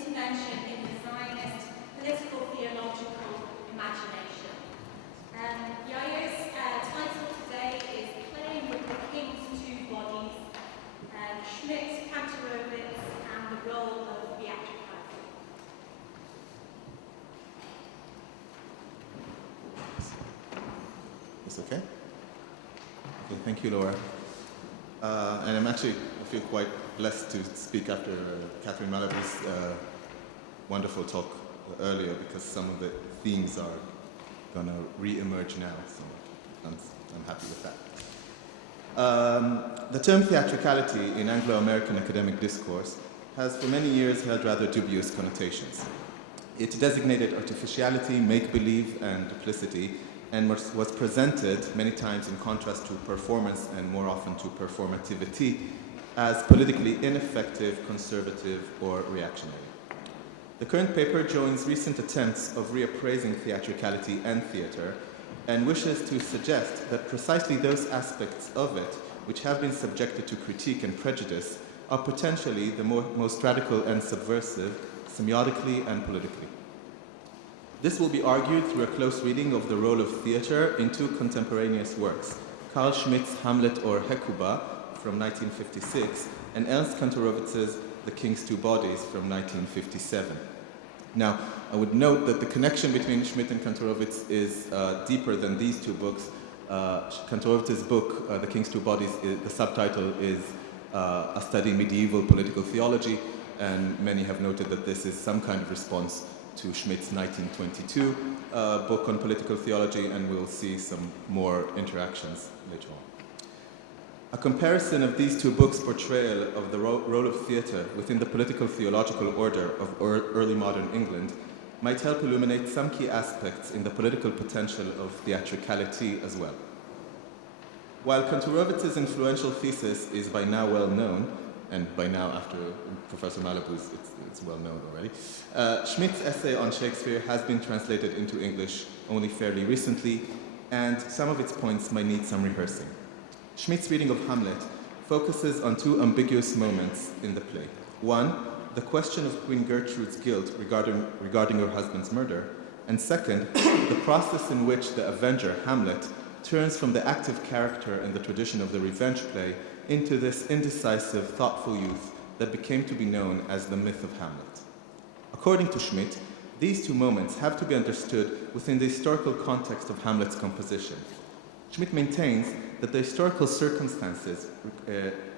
intervention in the Zionist political theological imagination. Yair's title today is Playing with the King's Two Bodies, Schmitt, Kantorowicz, and the Role of Theatricality. It's okay? Okay, thank you, Laura. And I feel quite blessed to speak after Catherine Malabou's wonderful talk earlier, because some of the themes are going to re-emerge now, so I'm happy with that. The term theatricality in Anglo-American academic discourse has for many years held rather dubious connotations. It designated artificiality, make-believe, and duplicity, and was presented many times in contrast to performance and more often to performativity as politically ineffective, conservative, or reactionary. The current paper joins recent attempts of reappraising theatricality and theatre and wishes to suggest that precisely those aspects of it which have been subjected to critique and prejudice are potentially the most radical and subversive, semiotically and politically. This will be argued through a close reading of the role of theatre in two contemporaneous works, Carl Schmitt's Hamlet or Hekuba from 1956 and Ernst Kantorowicz's The King's Two Bodies from 1957. Now, I would note that the connection between Schmitt and Kantorowicz is deeper than these two books. Kantorowicz's book, The King's Two Bodies, the subtitle is A Study in Medieval Political Theology, and many have noted that this is some kind of response to Schmitt's 1922 book on political theology, and we'll see some more interactions later on. A comparison of these two books' portrayal of the role of theatre within the political theological order of early modern England might help illuminate some key aspects in the political potential of theatricality as well. While Kantorowicz's influential thesis is by now well known, and by now after Professor Malabou's it's well known already, Schmitt's essay on Shakespeare has been translated into English only fairly recently, and some of its points might need some rehearsing. Schmitt's reading of Hamlet focuses on two ambiguous moments in the play. One, the question of Queen Gertrude's guilt regarding her husband's murder, and second, the process in which the avenger, Hamlet, turns from the active character in the tradition of the revenge play into this indecisive, thoughtful youth that became to be known as the myth of Hamlet. According to Schmitt, these two moments have to be understood within the historical context of Hamlet's composition. Schmitt maintains that the historical circumstances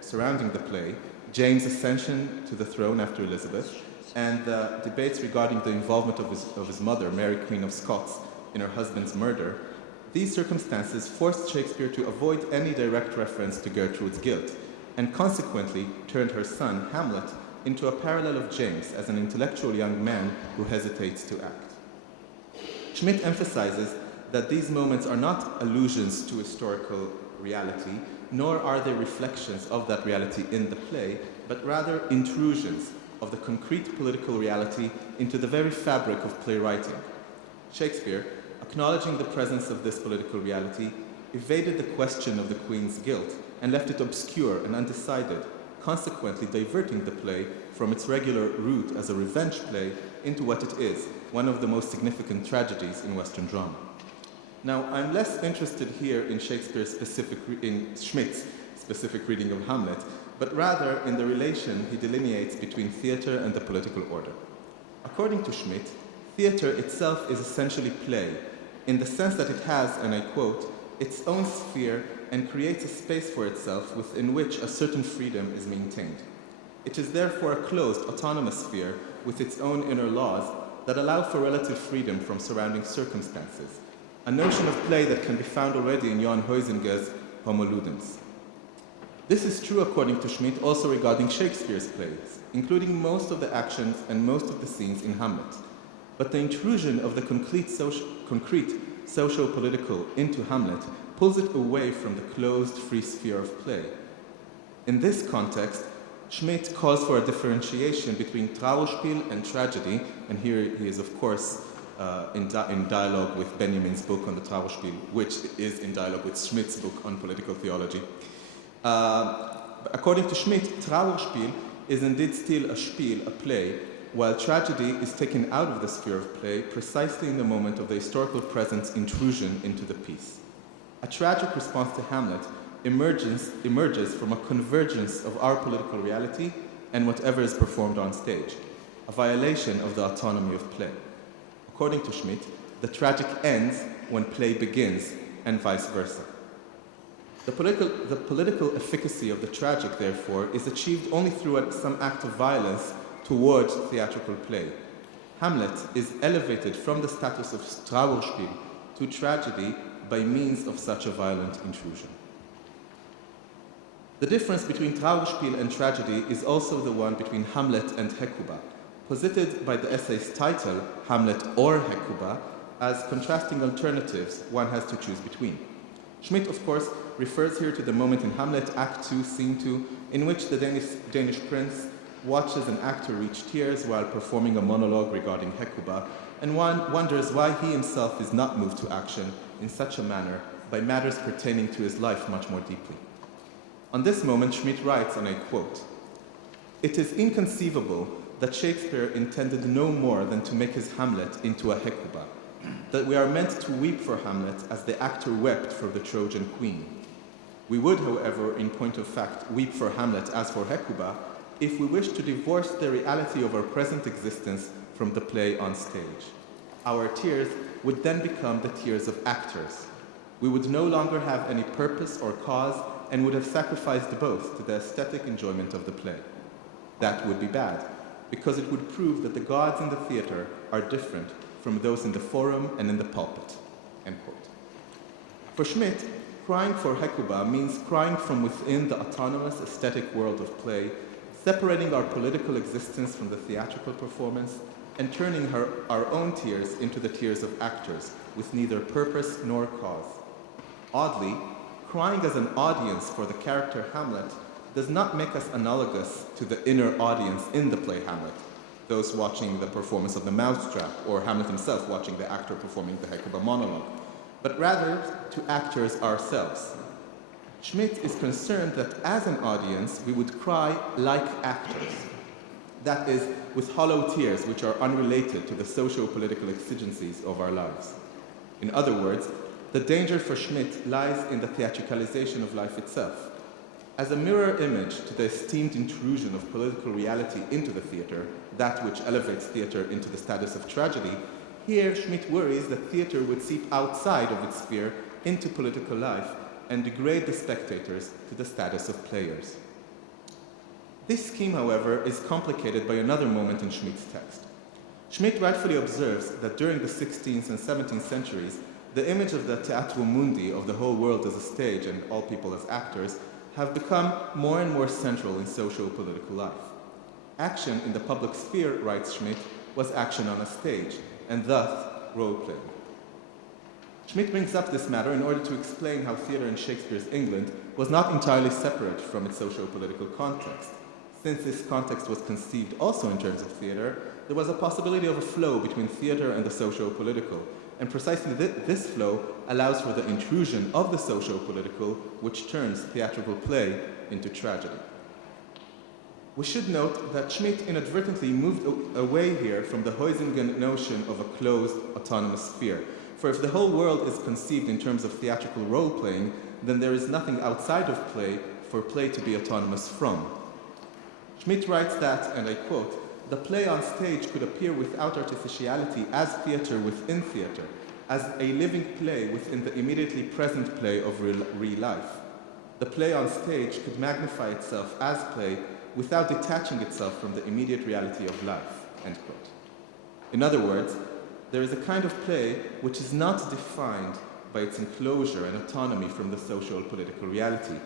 surrounding the play, James' ascension to the throne after Elizabeth, and the debates regarding the involvement of his mother, Mary Queen of Scots, in her husband's murder, these circumstances forced Shakespeare to avoid any direct reference to Gertrude's guilt, and consequently turned her son, Hamlet, into a parallel of James as an intellectual young man who hesitates to act. Schmitt emphasizes that these moments are not allusions to historical reality, nor are they reflections of that reality in the play, but rather intrusions of the concrete political reality into the very fabric of playwriting. Shakespeare, acknowledging the presence of this political reality, evaded the question of the Queen's guilt and left it obscure and undecided, consequently diverting the play from its regular route as a revenge play into what it is, one of the most significant tragedies in Western drama. Now, I'm less interested here in Schmitt's specific reading of Hamlet, but rather in the relation he delineates between theatre and the political order. According to Schmitt, theatre itself is essentially play, in the sense that it has, and I quote, its own sphere and creates a space for itself within which a certain freedom is maintained. It is therefore a closed, autonomous sphere with its own inner laws that allow for relative freedom from surrounding circumstances, a notion of play that can be found already in Johann Huizinga's Homo Ludens. This is true, according to Schmitt, also regarding Shakespeare's plays, including most of the actions and most of the scenes in Hamlet. But the intrusion of the concrete socio-political into Hamlet pulls it away from the closed, free sphere of play. In this context, Schmitt calls for a differentiation between Trauerspiel and tragedy, and here he is, of course, in dialogue with Benjamin's book on the Trauerspiel, which is in dialogue with Schmitt's book on political theology. According to Schmitt, Trauerspiel is indeed still a spiel, a play, while tragedy is taken out of the sphere of play precisely in the moment of the historical presence intrusion into the piece. A tragic response to Hamlet emerges from a convergence of our political reality and whatever is performed on stage, a violation of the autonomy of play. According to Schmitt, the tragic ends when play begins, and vice versa. The political efficacy of the tragic, therefore, is achieved only through some act of violence towards theatrical play. Hamlet is elevated from the status of Trauerspiel to tragedy by means of such a violent intrusion. The difference between Trauerspiel and tragedy is also the one between Hamlet and Hecuba, posited by the essay's title, Hamlet or Hecuba, as contrasting alternatives one has to choose between. Schmitt, of course, refers here to the moment in Hamlet, Act 2, Scene 2, in which the Danish prince watches an actor reach tears while performing a monologue regarding Hecuba, and one wonders why he himself is not moved to action in such a manner by matters pertaining to his life much more deeply. On this moment, Schmitt writes, and I quote, "It is inconceivable that Shakespeare intended no more than to make his Hamlet into a Hecuba, that we are meant to weep for Hamlet as the actor wept for the Trojan queen. We would, however, in point of fact, weep for Hamlet as for Hecuba if we wish to divorce the reality of our present existence from the play on stage. Our tears would then become the tears of actors. We would no longer have any purpose or cause and would have sacrificed both to the aesthetic enjoyment of the play. That would be bad, because it would prove that the gods in the theater are different from those in the forum and in the pulpit." End quote. For Schmitt, crying for Hecuba means crying from within the autonomous aesthetic world of play, separating our political existence from the theatrical performance and turning our own tears into the tears of actors with neither purpose nor cause. Oddly, crying as an audience for the character Hamlet does not make us analogous to the inner audience in the play Hamlet, those watching the performance of the Mousetrap, or Hamlet himself watching the actor performing the Hecuba monologue, but rather to actors ourselves. Schmitt is concerned that as an audience, we would cry like actors. That is, with hollow tears which are unrelated to the socio-political exigencies of our lives. In other words, the danger for Schmitt lies in the theatricalization of life itself. As a mirror image to the esteemed intrusion of political reality into the theater, that which elevates theater into the status of tragedy, here Schmitt worries that theater would seep outside of its sphere into political life and degrade the spectators to the status of players. This scheme, however, is complicated by another moment in Schmitt's text. Schmitt rightfully observes that during the 16th and 17th centuries, the image of the Teatrum Mundi, of the whole world as a stage and all people as actors, have become more and more central in socio-political life. Action in the public sphere, writes Schmitt, was action on a stage, and thus role-playing. Schmitt brings up this matter in order to explain how theatre in Shakespeare's England was not entirely separate from its socio-political context. Since this context was conceived also in terms of theatre, there was a possibility of a flow between theatre and the socio-political, and precisely this flow allows for the intrusion of the socio-political, which turns theatrical play into tragedy. We should note that Schmitt inadvertently moved away here from the Huizingen notion of a closed, autonomous sphere. For if the whole world is conceived in terms of theatrical role-playing, then there is nothing outside of play for play to be autonomous from. Schmitt writes that, and I quote, "The play on stage could appear without artificiality as theatre within theatre, as a living play within the immediately present play of real life. The play on stage could magnify itself as play without detaching itself from the immediate reality of life." End quote. In other words, there is a kind of play which is not defined by its enclosure and autonomy from the social political reality,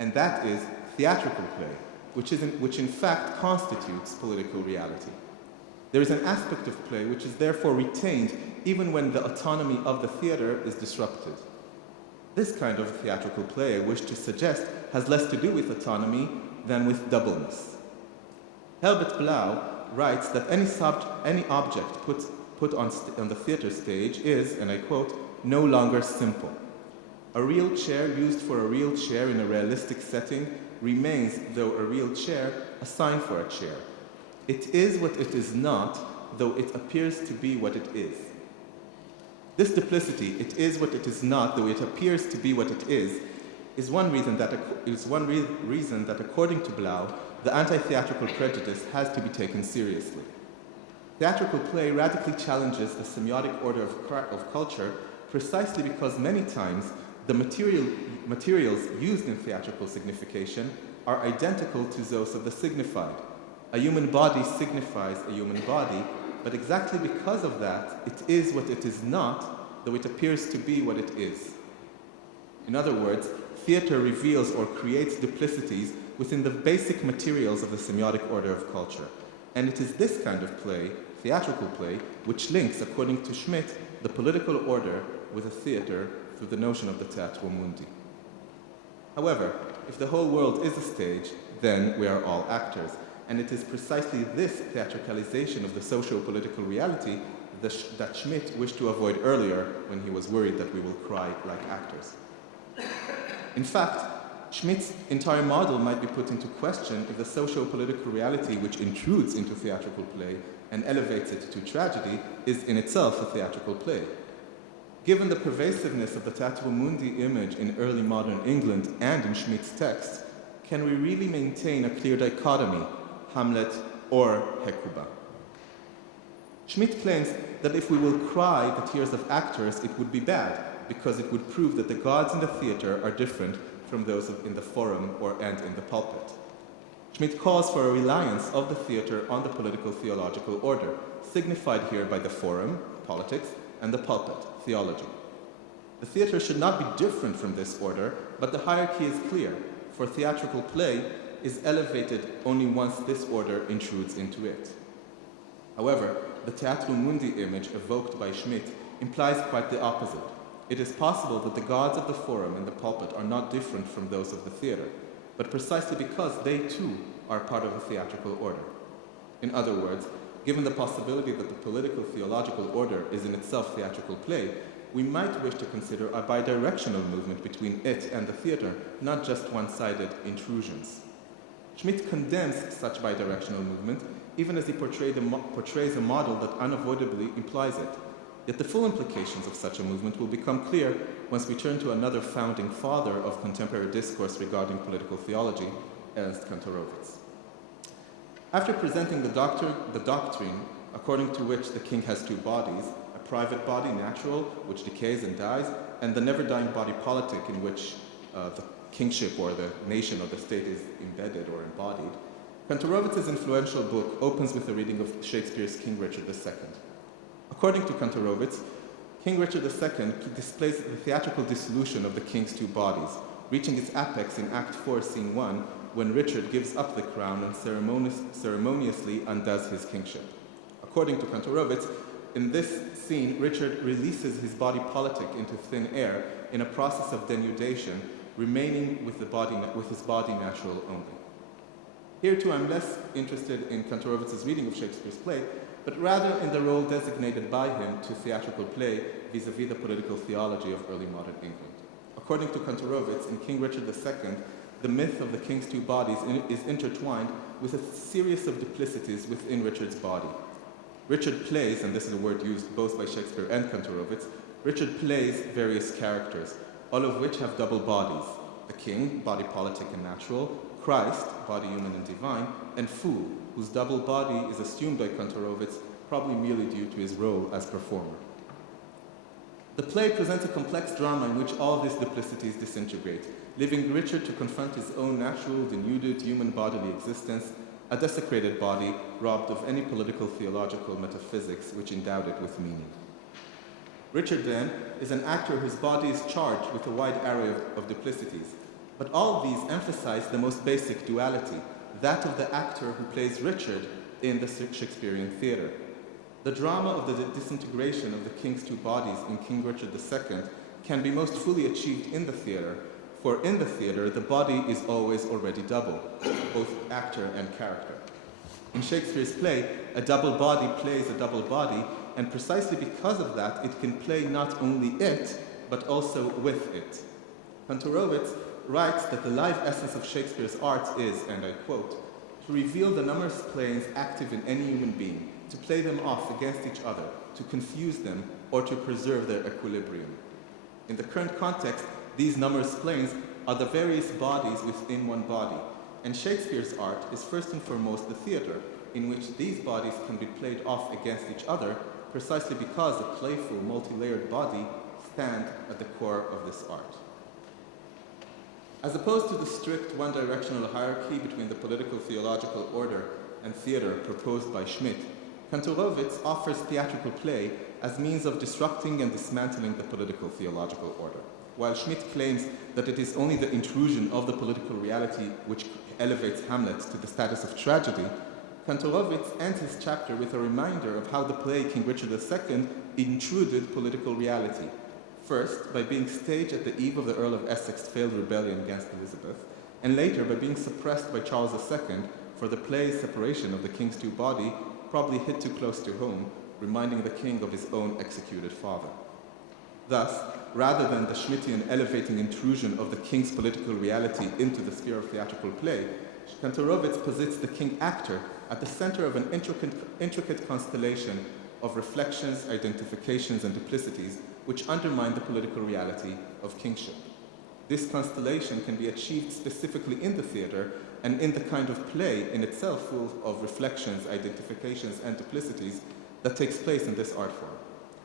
and that is theatrical play, which in fact constitutes political reality. There is an aspect of play which is therefore retained even when the autonomy of the theatre is disrupted. This kind of theatrical play, I wish to suggest, has less to do with autonomy than with doubleness. Helbert Blau writes that any object put on the theatre stage is, and I quote, "no longer simple. A real chair used for a real chair in a realistic setting remains, though a real chair, a sign for a chair. It is what it is not, though it appears to be what it is. This duplicity, it is what it is not, though it appears to be what it is one reason that, according to Blau, the anti-theatrical prejudice has to be taken seriously. Theatrical play radically challenges the semiotic order of culture precisely because many times the materials used in theatrical signification are identical to those of the signified. A human body signifies a human body, but exactly because of that, it is what it is not, though it appears to be what it is. In other words, theater reveals or creates duplicities within the basic materials of the semiotic order of culture. And it is this kind of play, theatrical play, which links, according to Schmitt, the political order with a theater through the notion of the teatro mundi. However, if the whole world is a stage, then we are all actors. And it is precisely this theatricalization of the socio-political reality that Schmitt wished to avoid earlier when he was worried that we will cry like actors. In fact, Schmitt's entire model might be put into question if the socio-political reality which intrudes into theatrical play and elevates it to tragedy is in itself a theatrical play. Given the pervasiveness of the teatro mundi image in early modern England and in Schmitt's text, can we really maintain a clear dichotomy, Hamlet or Hecuba? Schmitt claims that if we will cry the tears of actors, it would be bad, because it would prove that the gods in the theater are different from those in the forum and in the pulpit. Schmitt calls for a reliance of the theater on the political theological order, signified here by the forum, politics, and the pulpit, theology. The theater should not be different from this order, but the hierarchy is clear, for theatrical play is elevated only once this order intrudes into it. However, the teatro mundi image evoked by Schmitt implies quite the opposite. It is possible that the gods of the forum and the pulpit are not different from those of the theater, but precisely because they too are part of a theatrical order. In other words, given the possibility that the political theological order is in itself theatrical play, we might wish to consider a bidirectional movement between it and the theater, not just one-sided intrusions. Schmitt condemns such bidirectional movement, even as he portrays a model that unavoidably implies it. Yet the full implications of such a movement will become clear once we turn to another founding father of contemporary discourse regarding political theology, Ernst Kantorowicz. After presenting the doctrine according to which the king has two bodies, a private body, natural, which decays and dies, and the never-dying body politic in which the kingship or the nation or the state is embedded or embodied, Kantorowicz's influential book opens with a reading of Shakespeare's King Richard II. According to Kantorowicz, King Richard II displays the theatrical dissolution of the king's two bodies, reaching its apex in Act 4, Scene 1, when Richard gives up the crown and ceremoniously undoes his kingship. According to Kantorowicz, in this scene, Richard releases his body politic into thin air in a process of denudation, remaining with his body natural only. Here too, I'm less interested in Kantorowicz's reading of Shakespeare's play, but rather in the role designated by him to theatrical play vis-à-vis the political theology of early modern England. According to Kantorowicz, in King Richard II, the myth of the king's two bodies is intertwined with a series of duplicities within Richard's body. Richard plays, and this is a word used both by Shakespeare and Kantorowicz, Richard plays various characters, all of which have double bodies. The king, body politic and natural, Christ, body human and divine, and Fool, whose double body is assumed by Kantorowicz, probably merely due to his role as performer. The play presents a complex drama in which all these duplicities disintegrate, leaving Richard to confront his own natural, denuded, human bodily existence, a desecrated body robbed of any political, theological metaphysics which endowed it with meaning. Richard, then, is an actor whose body is charged with a wide array of duplicities, but all of these emphasize the most basic duality, that of the actor who plays Richard in the Shakespearean theater. The drama of the disintegration of the king's two bodies in King Richard II can be most fully achieved in the theater, for in the theater the body is always already double, both actor and character. In Shakespeare's play, a double body plays a double body, and precisely because of that, it can play not only it, but also with it. Kantorowicz writes that the live essence of Shakespeare's art is, and I quote, to to reveal the numerous planes active in any human being, to play them off against each other, to confuse them, or to preserve their equilibrium. In the current context, these numerous planes are the various bodies within one body, and Shakespeare's art is first and foremost the theatre, in which these bodies can be played off against each other precisely because a playful, multi-layered body stands at the core of this art. As opposed to the strict one-directional hierarchy between the political theological order and theatre proposed by Schmitt, Kantorowicz offers theatrical play as means of disrupting and dismantling the political theological order. While Schmitt claims that it is only the intrusion of the political reality which elevates Hamlet to the status of tragedy, Kantorowicz ends his chapter with a reminder of how the play King Richard II intruded political reality. First, by being staged at the eve of the Earl of Essex's failed rebellion against Elizabeth, and later by being suppressed by Charles II for the play's separation of the king's two bodies probably hit too close to home, reminding the king of his own executed father. Thus, rather than the Schmittian elevating intrusion of the king's political reality into the sphere of theatrical play, Kantorowicz posits the king actor at the center of an intricate constellation of reflections, identifications, and duplicities which undermine the political reality of kingship. This constellation can be achieved specifically in the theatre and in the kind of play in itself full of reflections, identifications, and duplicities that takes place in this art form.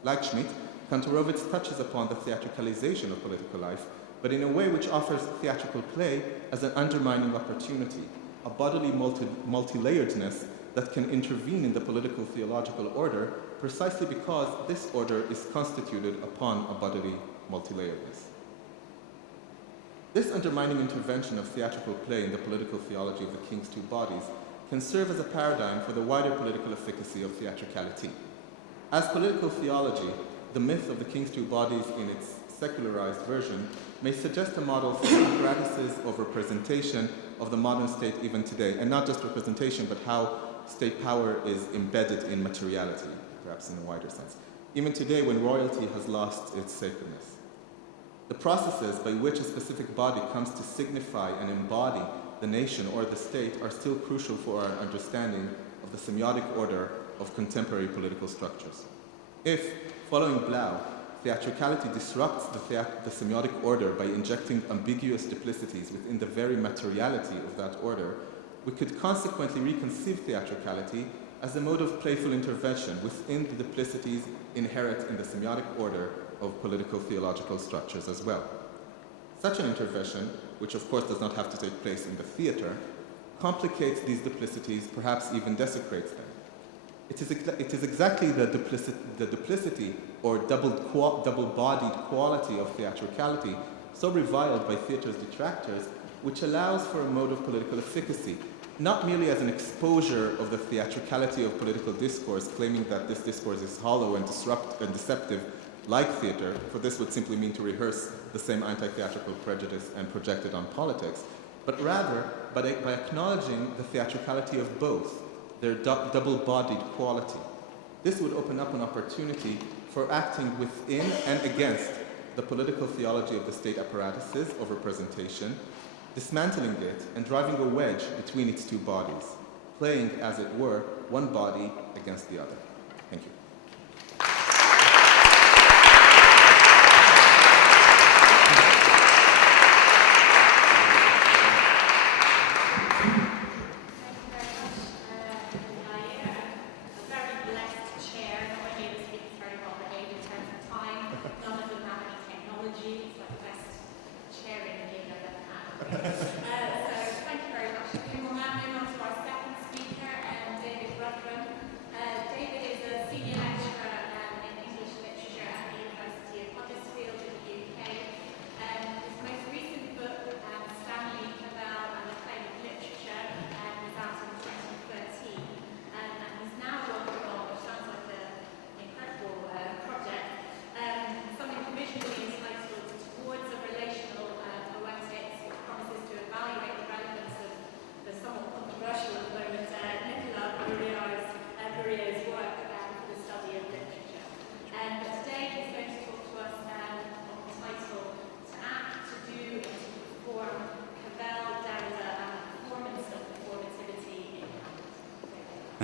Like Schmitt, Kantorowicz touches upon the theatricalization of political life, but in a way which offers theatrical play as an undermining opportunity, a bodily multi-layeredness that can intervene in the political theological order precisely because this order is constituted upon a bodily multi-layeredness. This undermining intervention of theatrical play in the political theology of the king's two bodies can serve as a paradigm for the wider political efficacy of theatricality. As political theology, the myth of the king's two bodies in its secularized version may suggest a model for the practices of representation of the modern state even today, and not just representation, but how state power is embedded in materiality, perhaps in a wider sense, even today when royalty has lost its sacredness. The processes by which a specific body comes to signify and embody the nation or the state are still crucial for our understanding of the semiotic order of contemporary political structures. If, following Blau, theatricality disrupts the semiotic order by injecting ambiguous duplicities within the very materiality of that order, we could consequently reconceive theatricality as a mode of playful intervention within the duplicities inherent in the semiotic order of political theological structures as well. Such an intervention, which of course does not have to take place in the theatre, complicates these duplicities, perhaps even desecrates them. It is exactly the duplicity or double-bodied quality of theatricality, so reviled by theatre's detractors, which allows for a mode of political efficacy, not merely as an exposure of the theatricality of political discourse, claiming that this discourse is hollow and deceptive, like theatre, for this would simply mean to rehearse the same anti-theatrical prejudice and project it on politics, but rather by acknowledging the theatricality of both, their double-bodied quality. This would open up an opportunity for acting within and against the political theology of the state apparatuses of representation, dismantling it and driving a wedge between its two bodies, playing, as it were, one body against the other. Thank you. Rudrum. David is a senior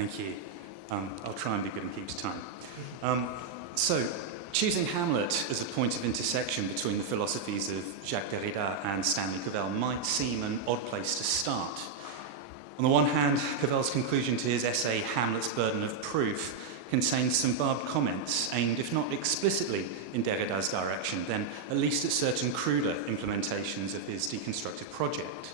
Thank you. I'll try and be good and keep to time. So, choosing Hamlet as a point of intersection between the philosophies of Jacques Derrida and Stanley Cavell might seem an odd place to start. On the one hand, Cavell's conclusion to his essay Hamlet's Burden of Proof contains some barbed comments aimed, if not explicitly in Derrida's direction, then at least at certain cruder implementations of his deconstructive project.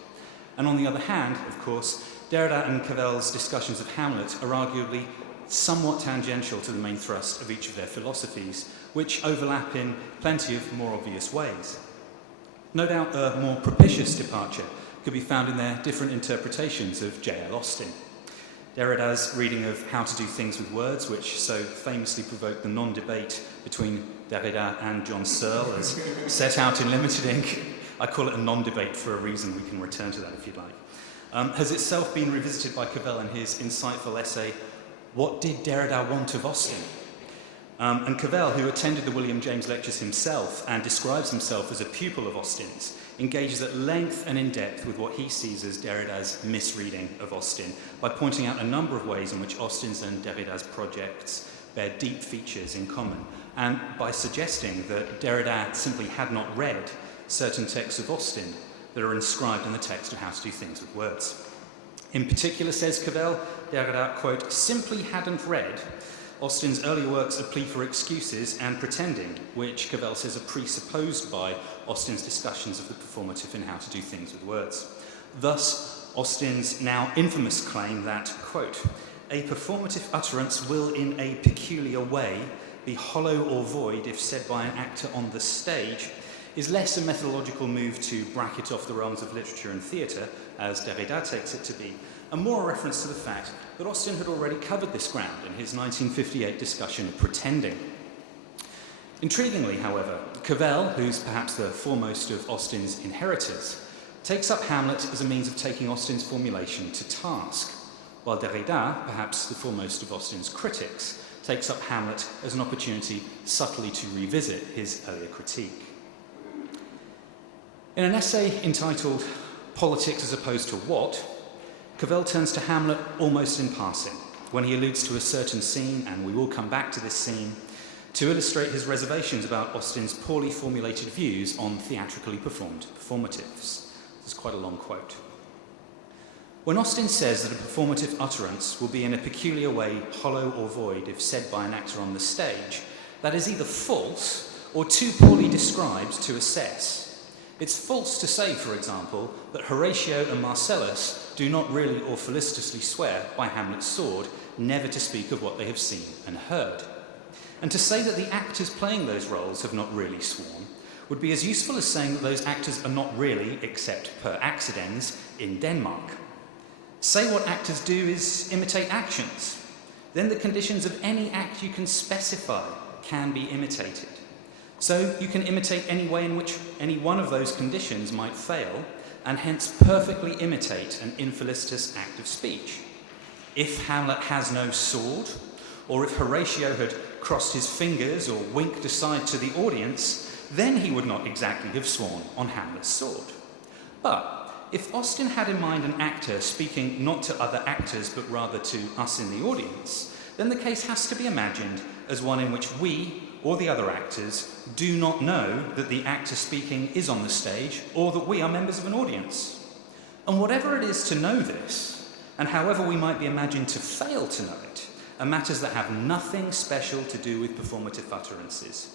And on the other hand, of course, Derrida and Cavell's discussions of Hamlet are arguably somewhat tangential to the main thrust of each of their philosophies, which overlap in plenty of more obvious ways. No doubt a more propitious departure could be found in their different interpretations of J.L. Austin. Derrida's reading of How to Do Things with Words, which so famously provoked the non-debate between Derrida and John Searle, as set out in Limited Ink. I call it a non-debate for a reason. We can return to that if you'd like. Has itself been revisited by Cavell in his insightful essay, What Did Derrida Want of Austin? And Cavell, who attended the William James Lectures himself and describes himself as a pupil of Austin's, engages at length and in depth with what he sees as Derrida's misreading of Austin by pointing out a number of ways in which Austin's and Derrida's projects bear deep features in common, and by suggesting that Derrida simply had not read certain texts of Austin that are inscribed in the text of How to Do Things with Words. In particular, says Cavell, Derrida, quote, simply hadn't read Austin's earlier works A Plea for Excuses and Pretending, which Cavell says are presupposed by Austin's discussions of the performative and How to Do Things with Words. Thus, Austin's now infamous claim that, quote, a performative utterance will in a peculiar way be hollow or void if said by an actor on the stage, is less a methodological move to bracket off the realms of literature and theatre, as Derrida takes it to be, and more a reference to the fact that Austin had already covered this ground in his 1958 discussion of pretending. Intriguingly, however, Cavell, who's perhaps the foremost of Austin's inheritors, takes up Hamlet as a means of taking Austin's formulation to task, while Derrida, perhaps the foremost of Austin's critics, takes up Hamlet as an opportunity subtly to revisit his earlier critique. In an essay entitled Politics as Opposed to What, Cavell turns to Hamlet almost in passing, when he alludes to a certain scene, and we will come back to this scene, to illustrate his reservations about Austin's poorly formulated views on theatrically performed performatives. This is quite a long quote. When Austin says that a performative utterance will be in a peculiar way hollow or void if said by an actor on the stage, that is either false or too poorly described to assess. It's false to say, for example, that Horatio and Marcellus do not really or felicitously swear by Hamlet's sword, never to speak of what they have seen and heard. And to say that the actors playing those roles have not really sworn would be as useful as saying that those actors are not really, except per accidens, in Denmark. Say what actors do is imitate actions. Then the conditions of any act you can specify can be imitated. So you can imitate any way in which any one of those conditions might fail, and hence perfectly imitate an infelicitous act of speech. If Hamlet has no sword, or if Horatio had crossed his fingers or winked aside to the audience, then he would not exactly have sworn on Hamlet's sword. But if Austin had in mind an actor speaking not to other actors but rather to us in the audience, then the case has to be imagined as one in which we, or the other actors, do not know that the actor speaking is on the stage or that we are members of an audience. And whatever it is to know this, and however we might be imagined to fail to know it, are matters that have nothing special to do with performative utterances.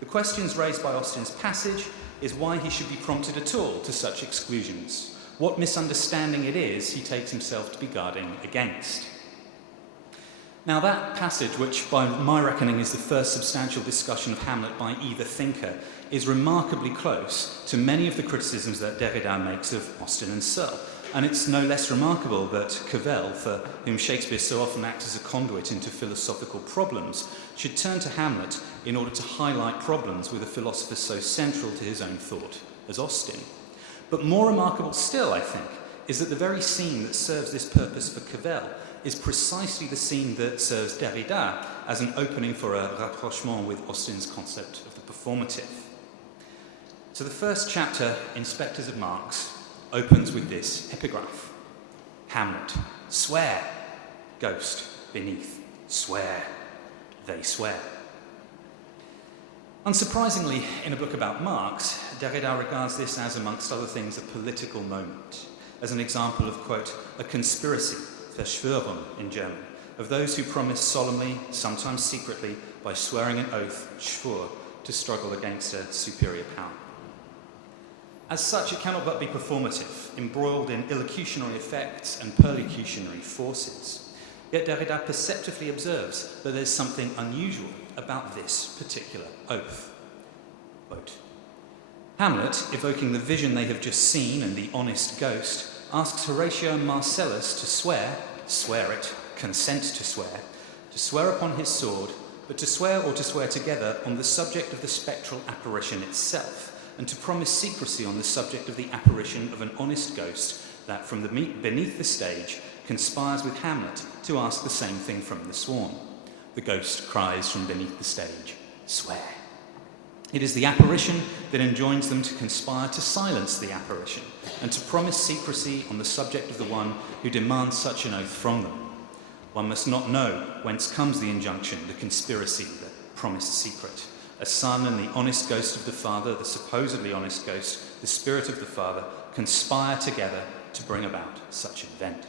The questions raised by Austin's passage is why he should be prompted at all to such exclusions, what misunderstanding it is he takes himself to be guarding against. Now that passage, which by my reckoning is the first substantial discussion of Hamlet by either thinker, is remarkably close to many of the criticisms that Derrida makes of Austin and Searle. And it's no less remarkable that Cavell, for whom Shakespeare so often acts as a conduit into philosophical problems, should turn to Hamlet in order to highlight problems with a philosopher so central to his own thought as Austin. But more remarkable still, I think, is that the very scene that serves this purpose for Cavell is precisely the scene that serves Derrida as an opening for a rapprochement with Austin's concept of the performative. So the first chapter in Spectres of Marx opens with this epigraph. Hamlet, swear, Ghost, beneath. Swear. They swear. Unsurprisingly, in a book about Marx, Derrida regards this as, amongst other things, a political moment, as an example of, quote, a conspiracy, Verschwörung in German, of those who promise solemnly, sometimes secretly, by swearing an oath, Schwur, to struggle against a superior power. As such, it cannot but be performative, embroiled in illocutionary effects and perlocutionary forces. Yet Derrida perceptively observes that there's something unusual about this particular oath. Quote, Hamlet, evoking the vision they have just seen and the honest ghost, asks Horatio and Marcellus to swear it, consent to swear upon his sword, but to swear or to swear together on the subject of the spectral apparition itself, and to promise secrecy on the subject of the apparition of an honest ghost that from beneath the stage conspires with Hamlet to ask the same thing from the sworn. The ghost cries from beneath the stage, swear. It is the apparition that enjoins them to conspire to silence the apparition and to promise secrecy on the subject of the one who demands such an oath from them. One must not know whence comes the injunction, the conspiracy, the promised secret. A son and the honest ghost of the father, the supposedly honest ghost, the spirit of the father, conspire together to bring about such an event.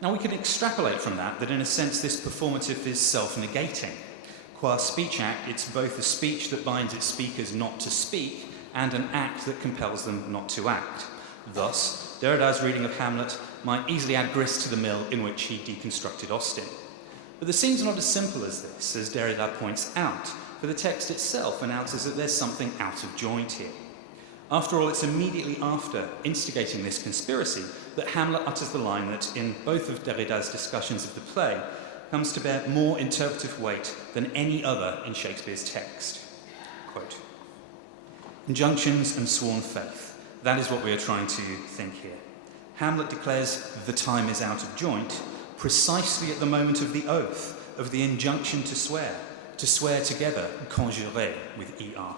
Now we can extrapolate from that in a sense this performative is self-negating. Qua speech act, it's both a speech that binds its speakers not to speak and an act that compels them not to act. Thus, Derrida's reading of Hamlet might easily add grist to the mill in which he deconstructed Austin. But the scene's not as simple as this, as Derrida points out, for the text itself announces that there's something out of joint here. After all, it's immediately after instigating this conspiracy that Hamlet utters the line that, in both of Derrida's discussions of the play, comes to bear more interpretive weight than any other in Shakespeare's text. Quote, injunctions and sworn faith, that is what we are trying to think here. Hamlet declares the time is out of joint precisely at the moment of the oath, of the injunction to swear together, conjurer with ER,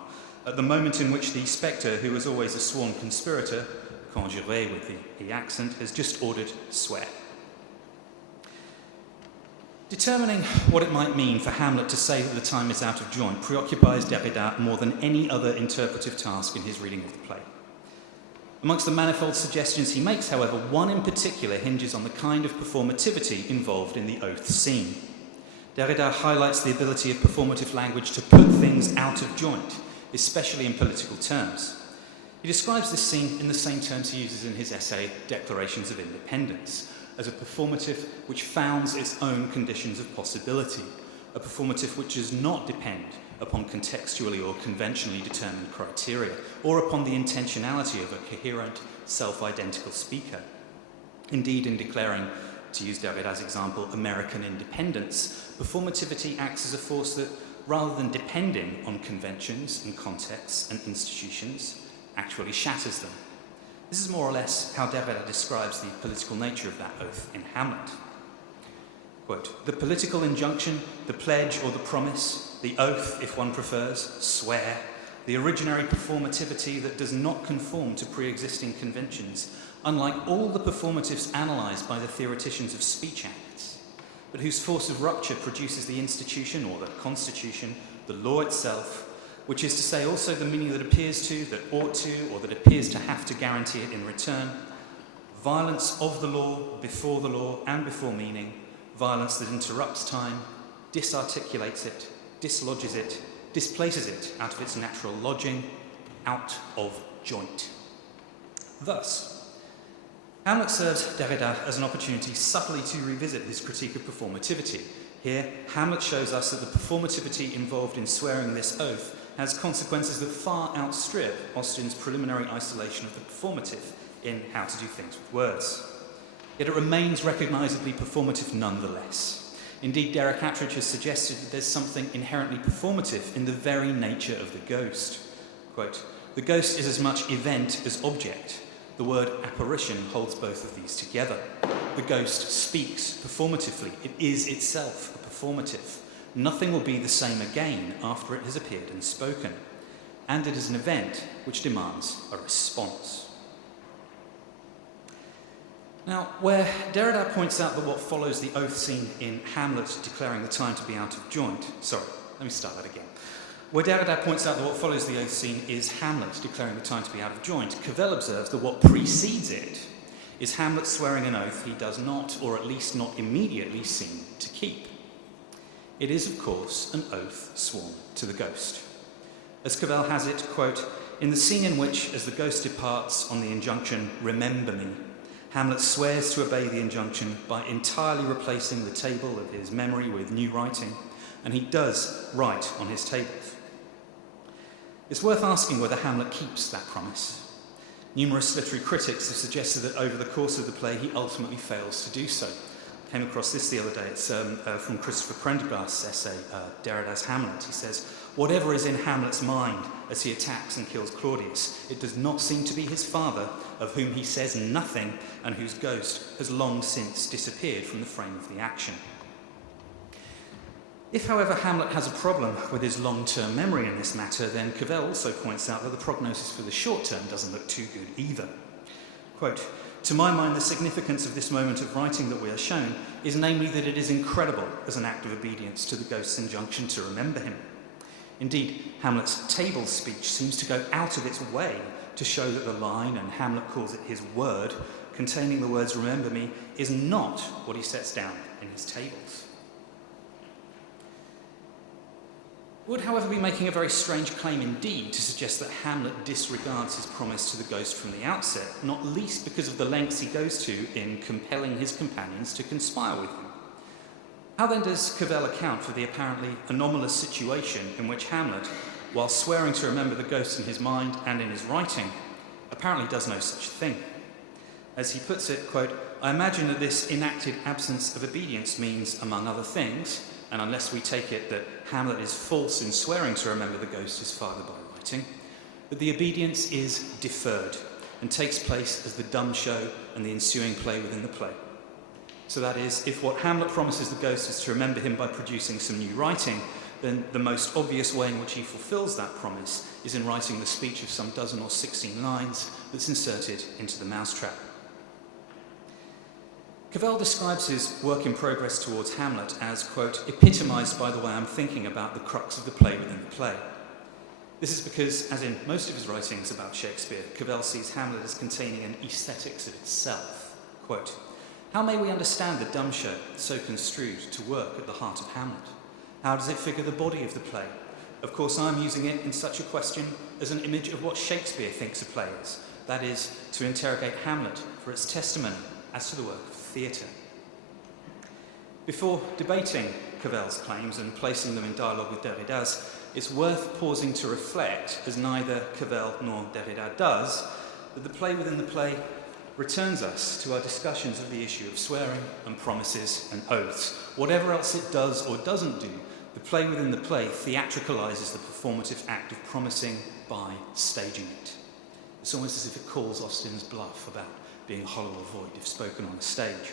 at the moment in which the spectre, who was always a sworn conspirator, conjurer with the accent, has just ordered swear. Determining what it might mean for Hamlet to say that the time is out of joint preoccupies Derrida more than any other interpretive task in his reading of the play. Amongst the manifold suggestions he makes, however, one in particular hinges on the kind of performativity involved in the oath scene. Derrida highlights the ability of performative language to put things out of joint, especially in political terms. He describes this scene in the same terms he uses in his essay, Declarations of Independence, as a performative which founds its own conditions of possibility, a performative which does not depend upon contextually or conventionally determined criteria, or upon the intentionality of a coherent, self-identical speaker. Indeed, in declaring, to use Derrida's example, American independence, performativity acts as a force that, rather than depending on conventions and contexts and institutions, actually shatters them. This is more or less how Derrida describes the political nature of that oath in Hamlet. Quote, the political injunction, the pledge or the promise, the oath, if one prefers, swear, the originary performativity that does not conform to pre-existing conventions, unlike all the performatives analysed by the theoreticians of speech acts, but whose force of rupture produces the institution or the constitution, the law itself, which is to say also the meaning that appears to, that ought to, or that appears to have to guarantee it in return, violence of the law, and before meaning, violence that interrupts time, disarticulates it, dislodges it, displaces it out of its natural lodging, out of joint. Thus, Hamlet serves Derrida as an opportunity subtly to revisit his critique of performativity. Here, Hamlet shows us that the performativity involved in swearing this oath has consequences that far outstrip Austin's preliminary isolation of the performative in How to Do Things with Words. Yet it remains recognisably performative nonetheless. Indeed, Derek Attridge has suggested that there's something inherently performative in the very nature of the ghost. Quote, the ghost is as much event as object. The word apparition holds both of these together. The ghost speaks performatively. It is itself a performative. Nothing will be the same again after it has appeared and spoken. And it is an event which demands a response. Now, where Derrida points out that what follows the oath scene in Hamlet declaring the time to be out of joint... Sorry, let me start that again. Where Derrida points out that what follows the oath scene is Hamlet declaring the time to be out of joint, Cavell observes that what precedes it is Hamlet swearing an oath he does not, or at least not immediately, seem to keep. It is, of course, an oath sworn to the ghost. As Cavell has it, quote, "In the scene in which, as the ghost departs on the injunction, 'Remember me,' Hamlet swears to obey the injunction by entirely replacing the table of his memory with new writing, and he does write on his tables." It's worth asking whether Hamlet keeps that promise. Numerous literary critics have suggested that over the course of the play he ultimately fails to do so. I came across this the other day. It's from Christopher Prendergast's essay, Derrida's Hamlet. He says, "Whatever is in Hamlet's mind as he attacks and kills Claudius, it does not seem to be his father, of whom he says nothing and whose ghost has long since disappeared from the frame of the action." If, however, Hamlet has a problem with his long-term memory in this matter, then Cavell also points out that the prognosis for the short term doesn't look too good either. Quote, "To my mind, the significance of this moment of writing that we are shown is namely that it is incredible as an act of obedience to the ghost's injunction to remember him. Indeed, Hamlet's table speech seems to go out of its way to show that the line, and Hamlet calls it his word, containing the words 'remember me,' is not what he sets down in his tables." Would, however, be making a very strange claim indeed to suggest that Hamlet disregards his promise to the ghost from the outset, not least because of the lengths he goes to in compelling his companions to conspire with him. How then does Cavell account for the apparently anomalous situation in which Hamlet, while swearing to remember the ghost in his mind and in his writing, apparently does no such thing? As he puts it, quote, "I imagine that this enacted absence of obedience means, among other things, and unless we take it that Hamlet is false in swearing to remember the ghost his father by writing, that the obedience is deferred and takes place as the dumb show and the ensuing play within the play. So that is, if what Hamlet promises the ghost is to remember him by producing some new writing, then the most obvious way in which he fulfills that promise is in writing the speech of some dozen or 16 lines that's inserted into the mousetrap." Cavell describes his work in progress towards Hamlet as, quote, "epitomised by the way I'm thinking about the crux of the play within the play." This is because, as in most of his writings about Shakespeare, Cavell sees Hamlet as containing an aesthetics of itself. Quote, "How may we understand the dumb show so construed to work at the heart of Hamlet? How does it figure the body of the play? Of course, I'm using it in such a question as an image of what Shakespeare thinks a play is, that is, to interrogate Hamlet for its testimony as to the work of theatre." Before debating Cavell's claims and placing them in dialogue with Derrida's, it's worth pausing to reflect, as neither Cavell nor Derrida does, that the play within the play returns us to our discussions of the issue of swearing and promises and oaths. Whatever else it does or doesn't do, the play within the play theatricalises the performative act of promising by staging it. It's almost as if it calls Austen's bluff about being hollow or void if spoken on a stage.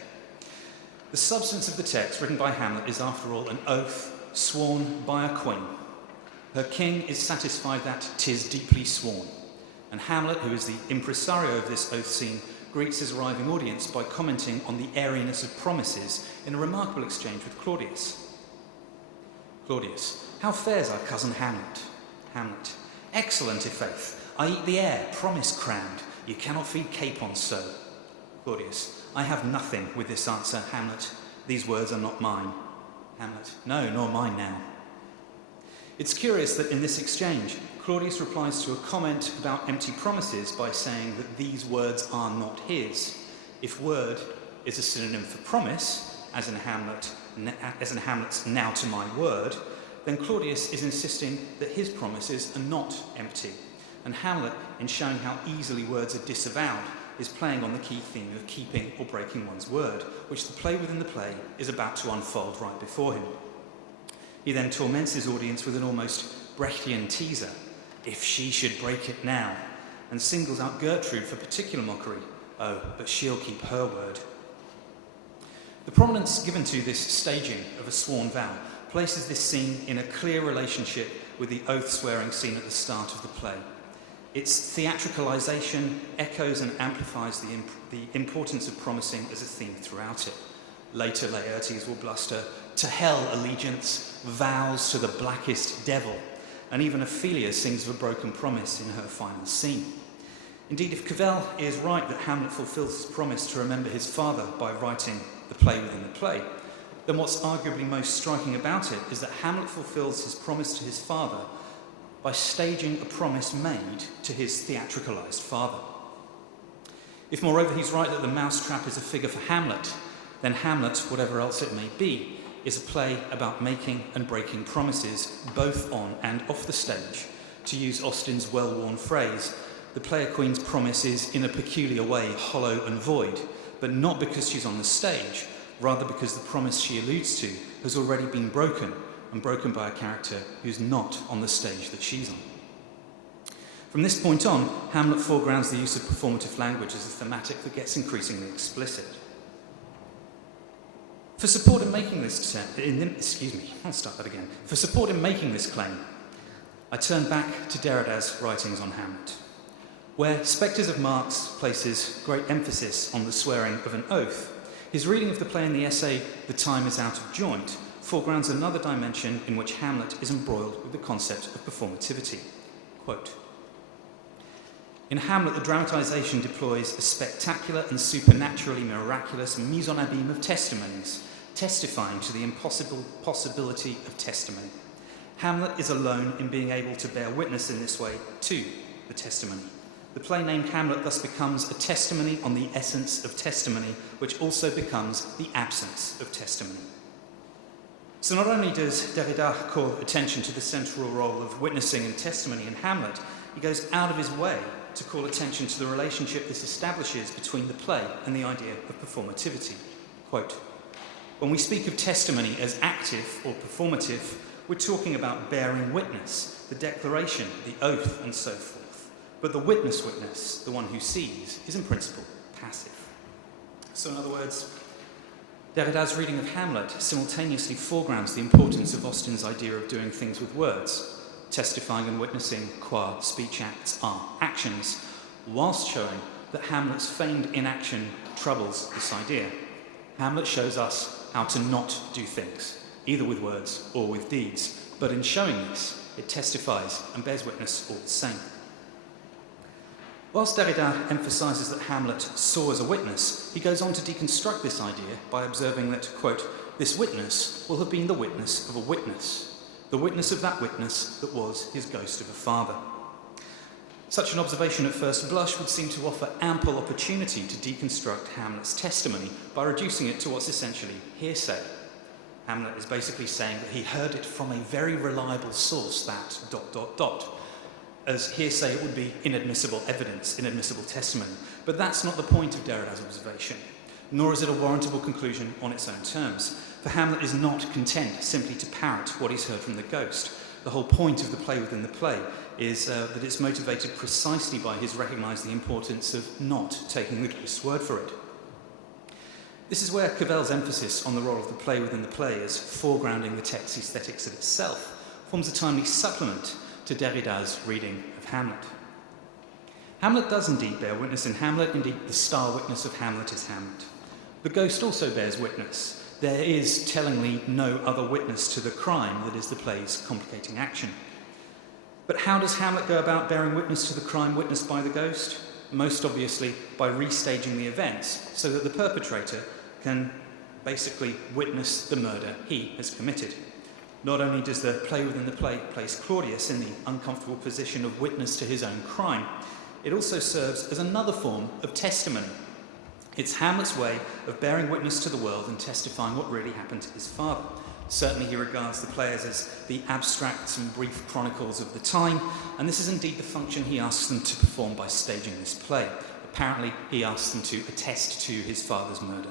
The substance of the text written by Hamlet is, after all, an oath sworn by a queen. Her king is satisfied that 'tis deeply sworn, and Hamlet, who is the impresario of this oath scene, greets his arriving audience by commenting on the airiness of promises in a remarkable exchange with Claudius. Claudius, "How fares our cousin Hamlet?" Hamlet, "Excellent, i' faith. I eat the air, promise crammed. You cannot feed capons so." Claudius, "I have nothing with this answer, Hamlet. These words are not mine." Hamlet, "No, nor mine now." It's curious that in this exchange, Claudius replies to a comment about empty promises by saying that these words are not his. If word is a synonym for promise, as in Hamlet's "now to my word," then Claudius is insisting that his promises are not empty. And Hamlet, in showing how easily words are disavowed, is playing on the key theme of keeping or breaking one's word, which the play within the play is about to unfold right before him. He then torments his audience with an almost Brechtian teaser, "If she should break it now," and singles out Gertrude for particular mockery. "Oh, but she'll keep her word." The prominence given to this staging of a sworn vow places this scene in a clear relationship with the oath-swearing scene at the start of the play. Its theatricalization echoes and amplifies the importance of promising as a theme throughout it. Later Laertes will bluster, "To hell allegiance, vows to the blackest devil," and even Ophelia sings of a broken promise in her final scene. Indeed, if Cavell is right that Hamlet fulfills his promise to remember his father by writing the play within the play, then what's arguably most striking about it is that Hamlet fulfills his promise to his father by staging a promise made to his theatricalized father. If moreover he's right that the mousetrap is a figure for Hamlet, then Hamlet, whatever else it may be, is a play about making and breaking promises both on and off the stage. To use Austen's well-worn phrase, the player queen's promise is in a peculiar way hollow and void, but not because she's on the stage, rather because the promise she alludes to has already been broken, and broken by a character who's not on the stage that she's on. From this point on, Hamlet foregrounds the use of performative language as a thematic that gets increasingly explicit. For support in making this claim, I turn back to Derrida's writings on Hamlet, where Spectres of Marx places great emphasis on the swearing of an oath. His reading of the play in the essay "The Time is Out of Joint" foregrounds another dimension in which Hamlet is embroiled with the concept of performativity. Quote, "In Hamlet, the dramatization deploys a spectacular and supernaturally miraculous mise en abîme of testimonies, testifying to the impossible possibility of testimony. Hamlet is alone in being able to bear witness in this way to the testimony. The play named Hamlet thus becomes a testimony on the essence of testimony, which also becomes the absence of testimony." So not only does Derrida call attention to the central role of witnessing and testimony in Hamlet, he goes out of his way to call attention to the relationship this establishes between the play and the idea of performativity. Quote, "When we speak of testimony as active or performative, we're talking about bearing witness, the declaration, the oath, and so forth. But the witness, the one who sees, is in principle passive." So in other words, Derrida's reading of Hamlet simultaneously foregrounds the importance of Austen's idea of doing things with words, testifying and witnessing qua speech acts are actions, whilst showing that Hamlet's feigned inaction troubles this idea. Hamlet shows us how to not do things, either with words or with deeds, but in showing this, it testifies and bears witness all the same. Whilst Derrida emphasises that Hamlet saw as a witness, he goes on to deconstruct this idea by observing that, quote, "This witness will have been the witness of a witness, the witness of that witness that was his ghost of a father." Such an observation at first blush would seem to offer ample opportunity to deconstruct Hamlet's testimony by reducing it to what's essentially hearsay. Hamlet is basically saying that he heard it from a very reliable source that ... As hearsay, it would be inadmissible evidence, inadmissible testimony. But that's not the point of Derrida's observation, nor is it a warrantable conclusion on its own terms. For Hamlet is not content simply to parrot what he's heard from the ghost. The whole point of the play within the play is that it's motivated precisely by his recognising the importance of not taking the ghost's word for it. This is where Cavell's emphasis on the role of the play within the play as foregrounding the text's aesthetics of itself forms a timely supplement to Derrida's reading of Hamlet. Hamlet does indeed bear witness in Hamlet. Indeed, the star witness of Hamlet is Hamlet. The ghost also bears witness. There is, tellingly, no other witness to the crime that is the play's complicating action. But how does Hamlet go about bearing witness to the crime witnessed by the ghost? Most obviously by restaging the events so that the perpetrator can basically witness the murder he has committed. Not only does the play within the play place Claudius in the uncomfortable position of witness to his own crime, it also serves as another form of testimony. It's Hamlet's way of bearing witness to the world and testifying what really happened to his father. Certainly he regards the players as the abstract and brief chronicles of the time, and this is indeed the function he asks them to perform by staging this play. Apparently he asks them to attest to his father's murder.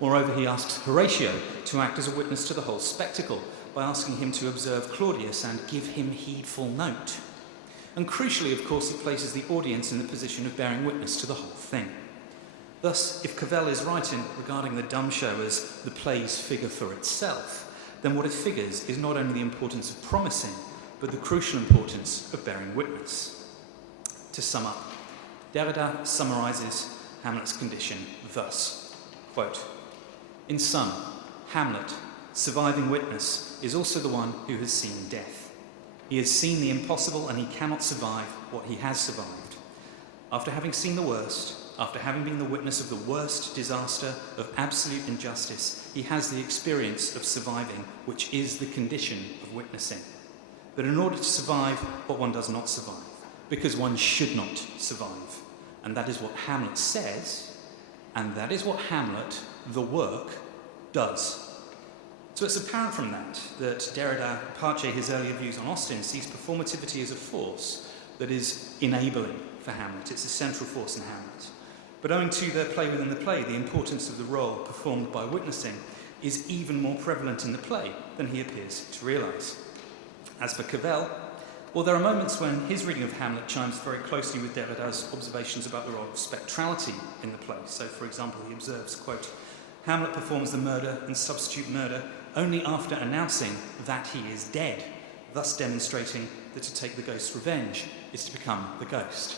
Moreover, he asks Horatio to act as a witness to the whole spectacle, by asking him to observe Claudius and give him heedful note. And crucially, of course, it places the audience in the position of bearing witness to the whole thing. Thus, if Cavell is right in regarding the dumb show as the play's figure for itself, then what it figures is not only the importance of promising, but the crucial importance of bearing witness. To sum up, Derrida summarizes Hamlet's condition thus, quote, "In sum, Hamlet, surviving witness, is also the one who has seen death. He has seen the impossible and he cannot survive what he has survived. After having seen the worst, after having been the witness of the worst disaster of absolute injustice, he has the experience of surviving, which is the condition of witnessing. But in order to survive what one does not survive, because one should not survive, and that is what Hamlet says, and that is what Hamlet, the work, does." So it's apparent from that Derrida, apart his earlier views on Austin, sees performativity as a force that is enabling for Hamlet. It's a central force in Hamlet. But owing to the play within the play, the importance of the role performed by witnessing is even more prevalent in the play than he appears to realise. As for Cavell, well, there are moments when his reading of Hamlet chimes very closely with Derrida's observations about the role of spectrality in the play. So, for example, he observes, quote, "Hamlet performs the murder and substitute murder only after announcing that he is dead, thus demonstrating that to take the ghost's revenge is to become the ghost."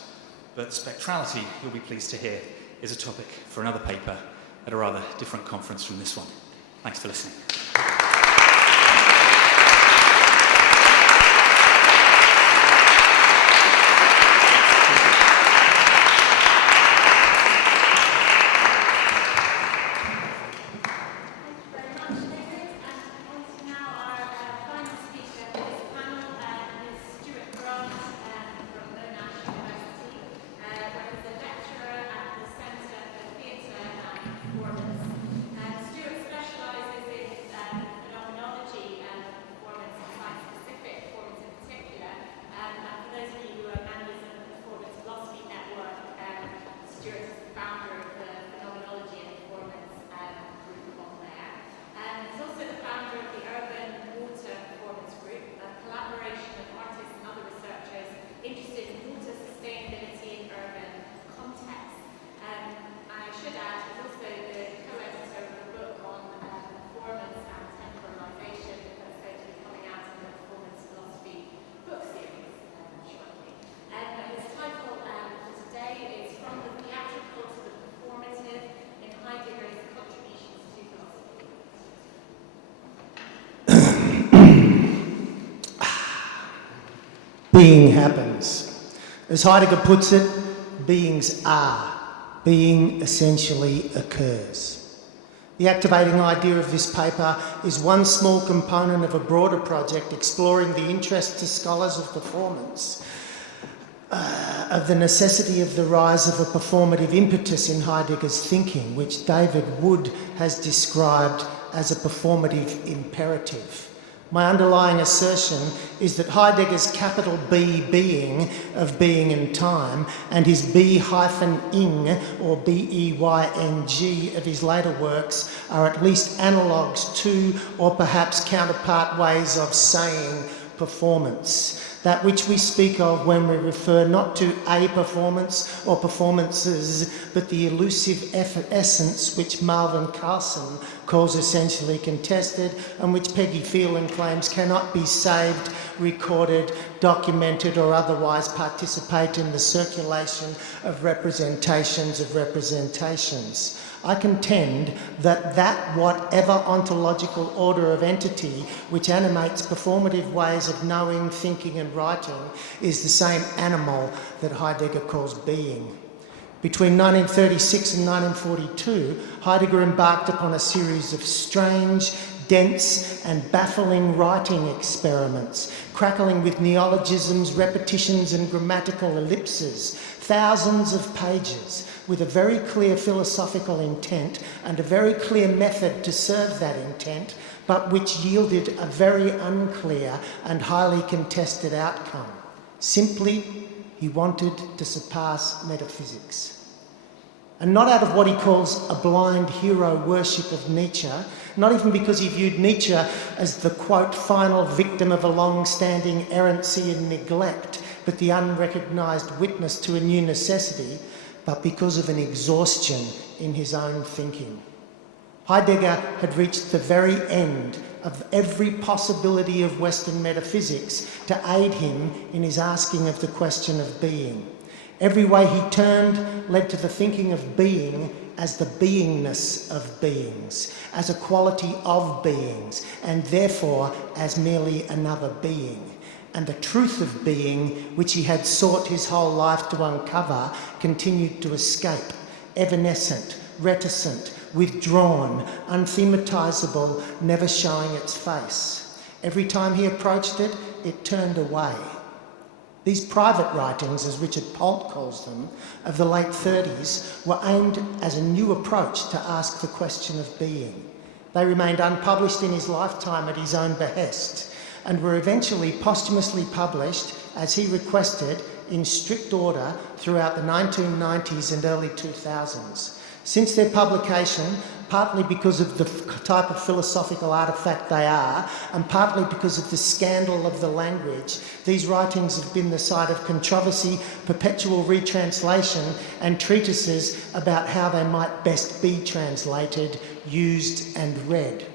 But spectrality, you'll be pleased to hear, is a topic for another paper at a rather different conference from this one. Thanks for listening. Stuart specialises in phenomenology and performance and science-specific performance in particular. And for those of you who are members of the Performance Philosophy Network, Stuart is the founder of the Phenomenology and Performance group on there. He's also the founder of the Urban Water Performance Group, a collaboration of artists and other researchers interested in water sustainability in urban contexts. I should add, he's also the co-editor of a book on performance and temporalization that's going to be coming out in the Performance Philosophy book series shortly. His title for today is From the Theatrical to the Performative in Heidegger's Contributions to Philosophy. Being happens. As Heidegger puts it, beings are. Being essentially occurs. The activating idea of this paper is one small component of a broader project exploring the interest to scholars of performance of the necessity of the rise of a performative impetus in Heidegger's thinking, which David Wood has described as a performative imperative. My underlying assertion is that Heidegger's capital B being of being and time and his B-ing or B-E-Y-N-G of his later works are at least analogues to or perhaps counterpart ways of saying performance. That which we speak of when we refer not to a performance or performances, but the elusive essence which Malvin Carlson calls essentially contested and which Peggy Phelan claims cannot be saved, recorded, documented or otherwise participate in the circulation of representations of representations. I contend that whatever ontological order of entity which animates performative ways of knowing, thinking and writing is the same animal that Heidegger calls being. Between 1936 and 1942, Heidegger embarked upon a series of strange, dense and baffling writing experiments, crackling with neologisms, repetitions and grammatical ellipses, thousands of pages, with a very clear philosophical intent and a very clear method to serve that intent, but which yielded a very unclear and highly contested outcome. Simply, he wanted to surpass metaphysics. And not out of what he calls a blind hero worship of Nietzsche, not even because he viewed Nietzsche as the, quote, final victim of a long-standing errancy and neglect, but the unrecognised witness to a new necessity, but because of an exhaustion in his own thinking. Heidegger had reached the very end of every possibility of Western metaphysics to aid him in his asking of the question of being. Every way he turned led to the thinking of being as the beingness of beings, as a quality of beings, and therefore as merely another being. And the truth of being, which he had sought his whole life to uncover, continued to escape, evanescent, reticent, withdrawn, unthematizable, never showing its face. Every time he approached it, it turned away. These private writings, as Richard Polt calls them, of the late 30s, were aimed as a new approach to ask the question of being. They remained unpublished in his lifetime at his own behest, and were eventually posthumously published, as he requested, in strict order throughout the 1990s and early 2000s. Since their publication, partly because of the type of philosophical artefact they are, and partly because of the scandal of the language, these writings have been the site of controversy, perpetual retranslation, and treatises about how they might best be translated, used, and read.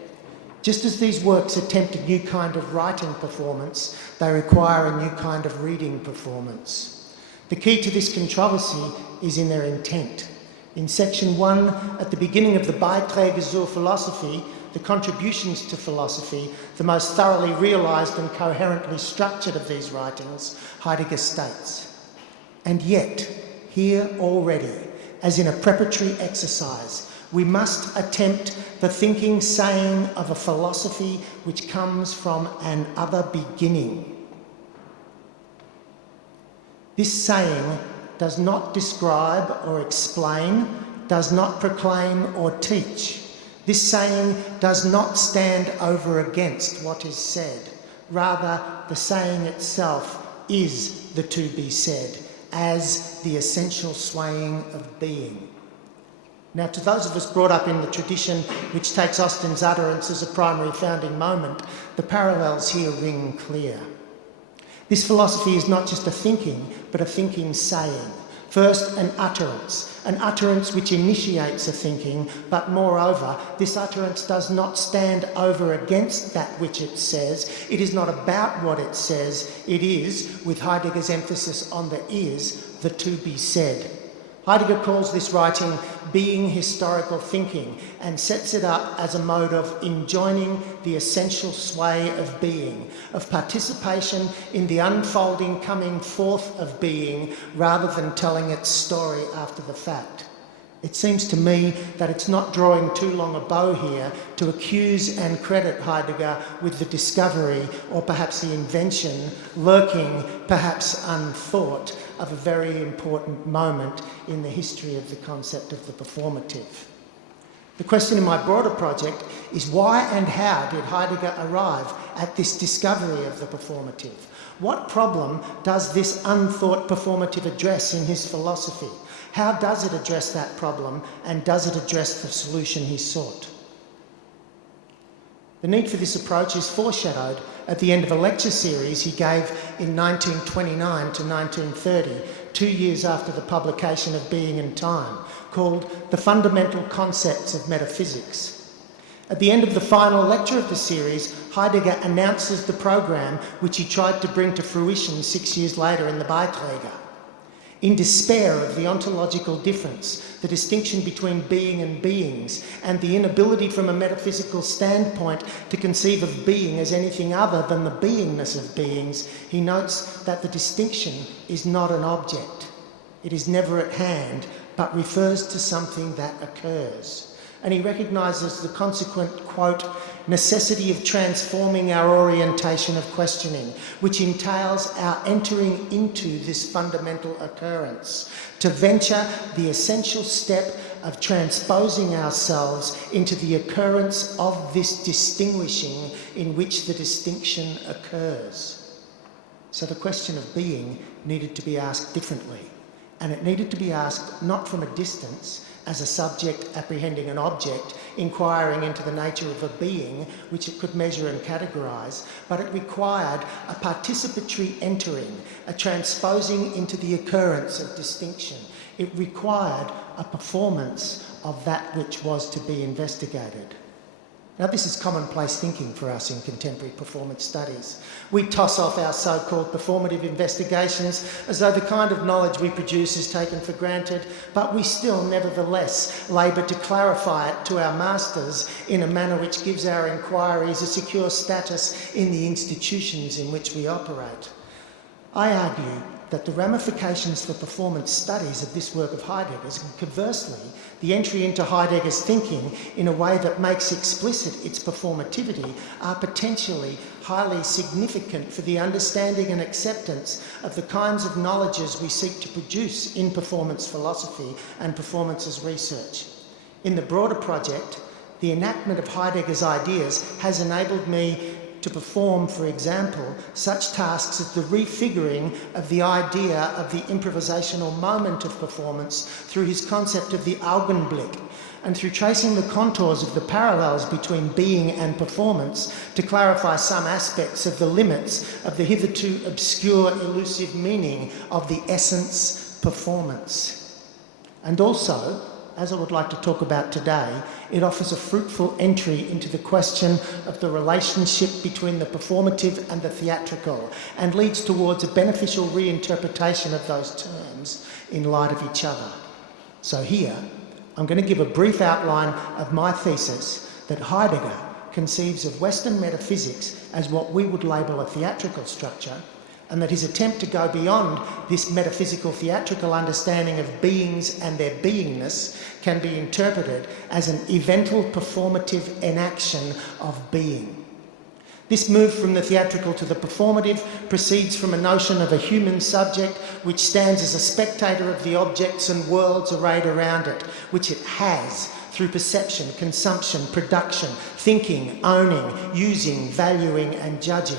Just as these works attempt a new kind of writing performance, they require a new kind of reading performance. The key to this controversy is in their intent. In section 1, at the beginning of the Beiträge zur Philosophie, the contributions to philosophy, the most thoroughly realised and coherently structured of these writings, Heidegger states, "And yet, here already, as in a preparatory exercise, we must attempt the thinking saying of a philosophy which comes from an other beginning." This saying does not describe or explain, does not proclaim or teach. This saying does not stand over against what is said. Rather, the saying itself is the to be said, as the essential swaying of being. Now, to those of us brought up in the tradition which takes Austin's utterance as a primary founding moment, the parallels here ring clear. This philosophy is not just a thinking, but a thinking saying. First, an utterance which initiates a thinking, but moreover, this utterance does not stand over against that which it says. It is not about what it says. It is, with Heidegger's emphasis on the is, the to be said. Heidegger calls this writing being historical thinking and sets it up as a mode of enjoining the essential sway of being, of participation in the unfolding coming forth of being rather than telling its story after the fact. It seems to me that it's not drawing too long a bow here to accuse and credit Heidegger with the discovery or perhaps the invention, lurking, perhaps unthought, of a very important moment in the history of the concept of the performative. The question in my broader project is why and how did Heidegger arrive at this discovery of the performative? What problem does this unthought performative address in his philosophy? How does it address that problem, and does it address the solution he sought? The need for this approach is foreshadowed at the end of a lecture series he gave in 1929 to 1930, 2 years after the publication of Being and Time, called The Fundamental Concepts of Metaphysics. At the end of the final lecture of the series, Heidegger announces the program which he tried to bring to fruition 6 years later in the Beiträge. In despair of the ontological difference, the distinction between being and beings, and the inability from a metaphysical standpoint to conceive of being as anything other than the beingness of beings, he notes that the distinction is not an object. It is never at hand, but refers to something that occurs. And he recognises the consequent, quote, necessity of transforming our orientation of questioning, which entails our entering into this fundamental occurrence, to venture the essential step of transposing ourselves into the occurrence of this distinguishing in which the distinction occurs. So the question of being needed to be asked differently, and it needed to be asked not from a distance, as a subject apprehending an object, inquiring into the nature of a being which it could measure and categorise, but it required a participatory entering, a transposing into the occurrence of distinction. It required a performance of that which was to be investigated. Now, this is commonplace thinking for us in contemporary performance studies. We toss off our so-called performative investigations as though the kind of knowledge we produce is taken for granted, but we still nevertheless labour to clarify it to our masters in a manner which gives our inquiries a secure status in the institutions in which we operate. I argue that the ramifications for performance studies of this work of Heidegger's, and conversely, the entry into Heidegger's thinking in a way that makes explicit its performativity, are potentially highly significant for the understanding and acceptance of the kinds of knowledges we seek to produce in performance philosophy and performance as research. In the broader project, the enactment of Heidegger's ideas has enabled me to perform, for example, such tasks as the refiguring of the idea of the improvisational moment of performance through his concept of the Augenblick, and through tracing the contours of the parallels between being and performance to clarify some aspects of the limits of the hitherto obscure, elusive meaning of the essence performance. And also, as I would like to talk about today, it offers a fruitful entry into the question of the relationship between the performative and the theatrical, and leads towards a beneficial reinterpretation of those terms in light of each other. So here, I'm going to give a brief outline of my thesis that Heidegger conceives of Western metaphysics as what we would label a theatrical structure, and that his attempt to go beyond this metaphysical theatrical understanding of beings and their beingness can be interpreted as an eventual performative enaction of being. This move from the theatrical to the performative proceeds from a notion of a human subject which stands as a spectator of the objects and worlds arrayed around it, which it has through perception, consumption, production, thinking, owning, using, valuing and judging,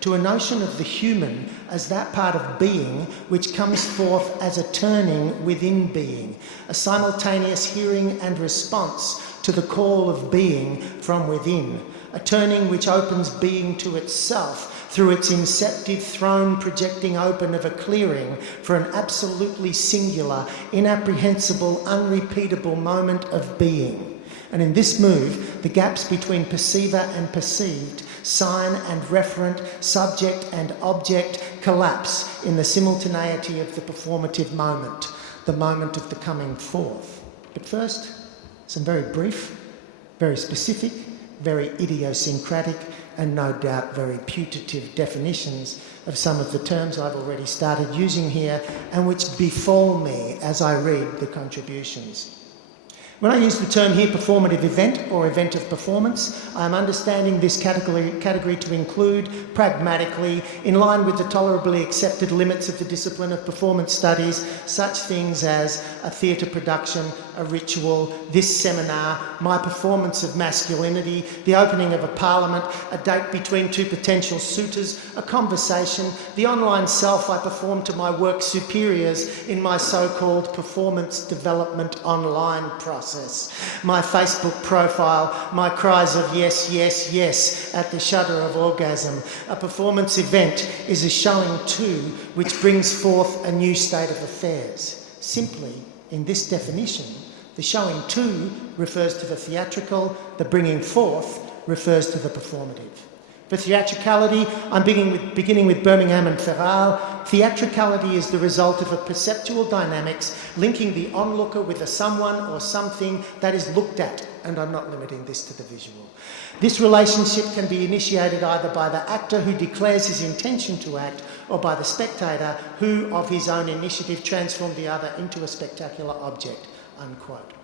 to a notion of the human as that part of being which comes forth as a turning within being, a simultaneous hearing and response to the call of being from within, a turning which opens being to itself through its inceptive throne projecting open of a clearing for an absolutely singular, inapprehensible, unrepeatable moment of being. And in this move, the gaps between perceiver and perceived, sign and referent, subject and object collapse in the simultaneity of the performative moment, the moment of the coming forth. But first, some very brief, very specific, very idiosyncratic, and no doubt very putative definitions of some of the terms I've already started using here and which befall me as I read the contributions. When I use the term here, performative event or event of performance, I am understanding this category to include, pragmatically, in line with the tolerably accepted limits of the discipline of performance studies, such things as a theatre production, a ritual, this seminar, my performance of masculinity, the opening of a parliament, a date between two potential suitors, a conversation, the online self I perform to my work superiors in my so-called performance development online process. My Facebook profile, my cries of yes, yes, yes at the shudder of orgasm. A performance event is a showing too which brings forth a new state of affairs. Simply, in this definition, the showing too refers to the theatrical, the bringing forth refers to the performative. For theatricality, I'm beginning with Birmingham and Ferrari. Theatricality is the result of a perceptual dynamics linking the onlooker with a someone or something that is looked at, and I'm not limiting this to the visual. This relationship can be initiated either by the actor who declares his intention to act or by the spectator who, of his own initiative, transformed the other into a spectacular object, unquote.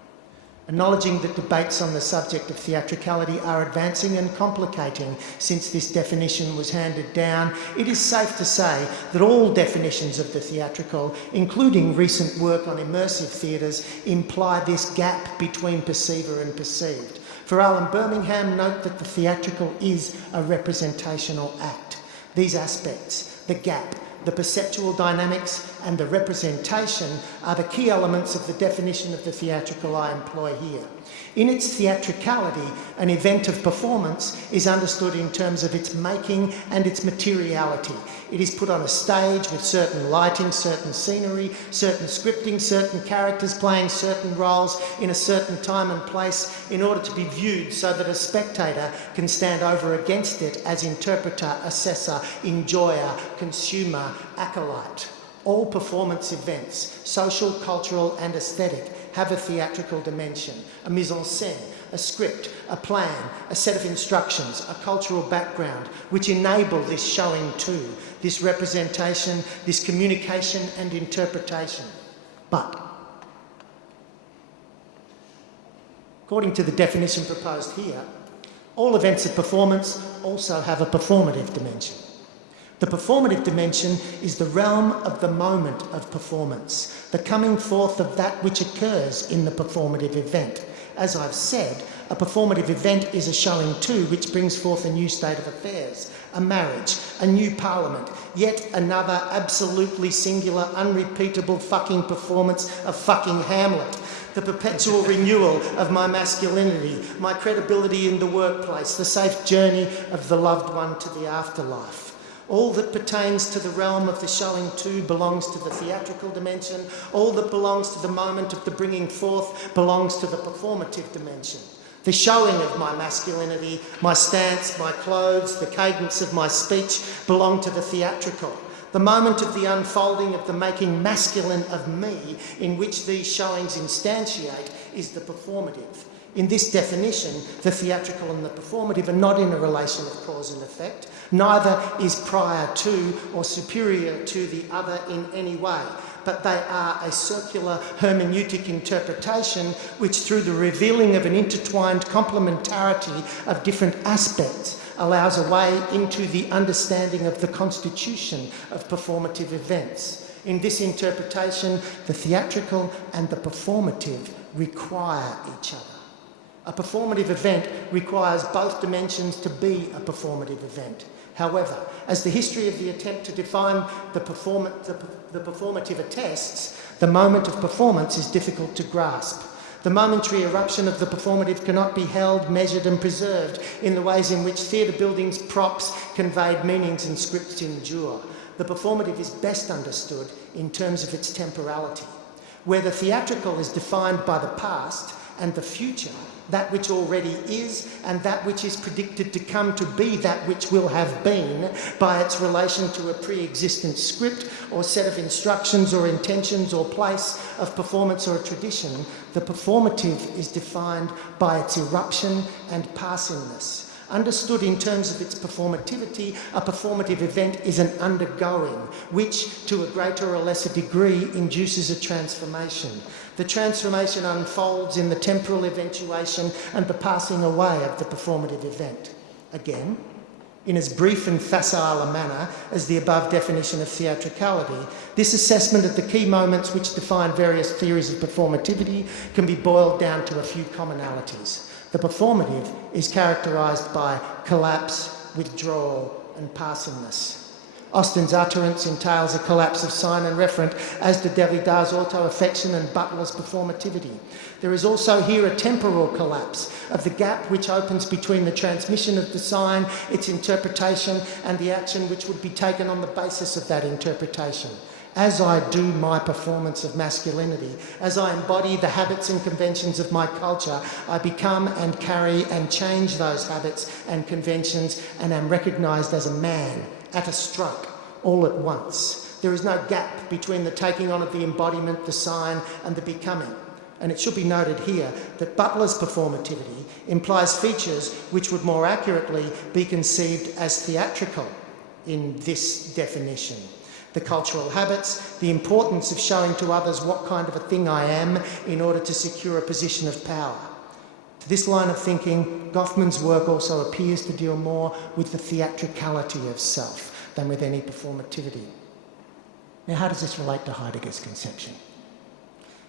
Acknowledging that debates on the subject of theatricality are advancing and complicating since this definition was handed down, it is safe to say that all definitions of the theatrical, including recent work on immersive theatres, imply this gap between perceiver and perceived. For Alan Birmingham, note that the theatrical is a representational act. These aspects, the gap, the perceptual dynamics and the representation are the key elements of the definition of the theatrical I employ here. In its theatricality, an event of performance is understood in terms of its making and its materiality. It is put on a stage with certain lighting, certain scenery, certain scripting, certain characters playing certain roles in a certain time and place in order to be viewed so that a spectator can stand over against it as interpreter, assessor, enjoyer, consumer, acolyte. All performance events, social, cultural and aesthetic, have a theatrical dimension, a mise en scène, a script, a plan, a set of instructions, a cultural background, which enable this showing too, this representation, this communication and interpretation. But, according to the definition proposed here, all events of performance also have a performative dimension. The performative dimension is the realm of the moment of performance, the coming forth of that which occurs in the performative event. As I've said, a performative event is a showing too which brings forth a new state of affairs, a marriage, a new parliament, yet another absolutely singular, unrepeatable fucking performance of fucking Hamlet. The perpetual renewal of my masculinity, my credibility in the workplace, the safe journey of the loved one to the afterlife. All that pertains to the realm of the showing too belongs to the theatrical dimension. All that belongs to the moment of the bringing forth belongs to the performative dimension. The showing of my masculinity, my stance, my clothes, the cadence of my speech belong to the theatrical. The moment of the unfolding of the making masculine of me, in which these showings instantiate, is the performative. In this definition, the theatrical and the performative are not in a relation of cause and effect. Neither is prior to or superior to the other in any way, but they are a circular hermeneutic interpretation which, through the revealing of an intertwined complementarity of different aspects, allows a way into the understanding of the constitution of performative events. In this interpretation, the theatrical and the performative require each other. A performative event requires both dimensions to be a performative event. However, as the history of the attempt to define the performative attests, the moment of performance is difficult to grasp. The momentary eruption of the performative cannot be held, measured and preserved in the ways in which theatre buildings, props, conveyed meanings and scripts endure. The performative is best understood in terms of its temporality. Where the theatrical is defined by the past and the future, that which already is and that which is predicted to come to be that which will have been by its relation to a pre-existent script or set of instructions or intentions or place of performance or tradition, the performative is defined by its eruption and passingness. Understood in terms of its performativity, a performative event is an undergoing, which, to a greater or lesser degree, induces a transformation. The transformation unfolds in the temporal eventuation and the passing away of the performative event. Again, in as brief and facile a manner as the above definition of theatricality, this assessment of the key moments which define various theories of performativity can be boiled down to a few commonalities. The performative is characterised by collapse, withdrawal and passingness. Austen's utterance entails a collapse of sign and referent, as do Derrida's auto-affection and Butler's performativity. There is also here a temporal collapse of the gap which opens between the transmission of the sign, its interpretation, and the action which would be taken on the basis of that interpretation. As I do my performance of masculinity, as I embody the habits and conventions of my culture, I become and carry and change those habits and conventions and am recognised as a man at a stroke, all at once. There is no gap between the taking on of the embodiment, the sign, and the becoming. And it should be noted here that Butler's performativity implies features which would more accurately be conceived as theatrical in this definition. The cultural habits, the importance of showing to others what kind of a thing I am in order to secure a position of power. To this line of thinking, Goffman's work also appears to deal more with the theatricality of self than with any performativity. Now, how does this relate to Heidegger's conception?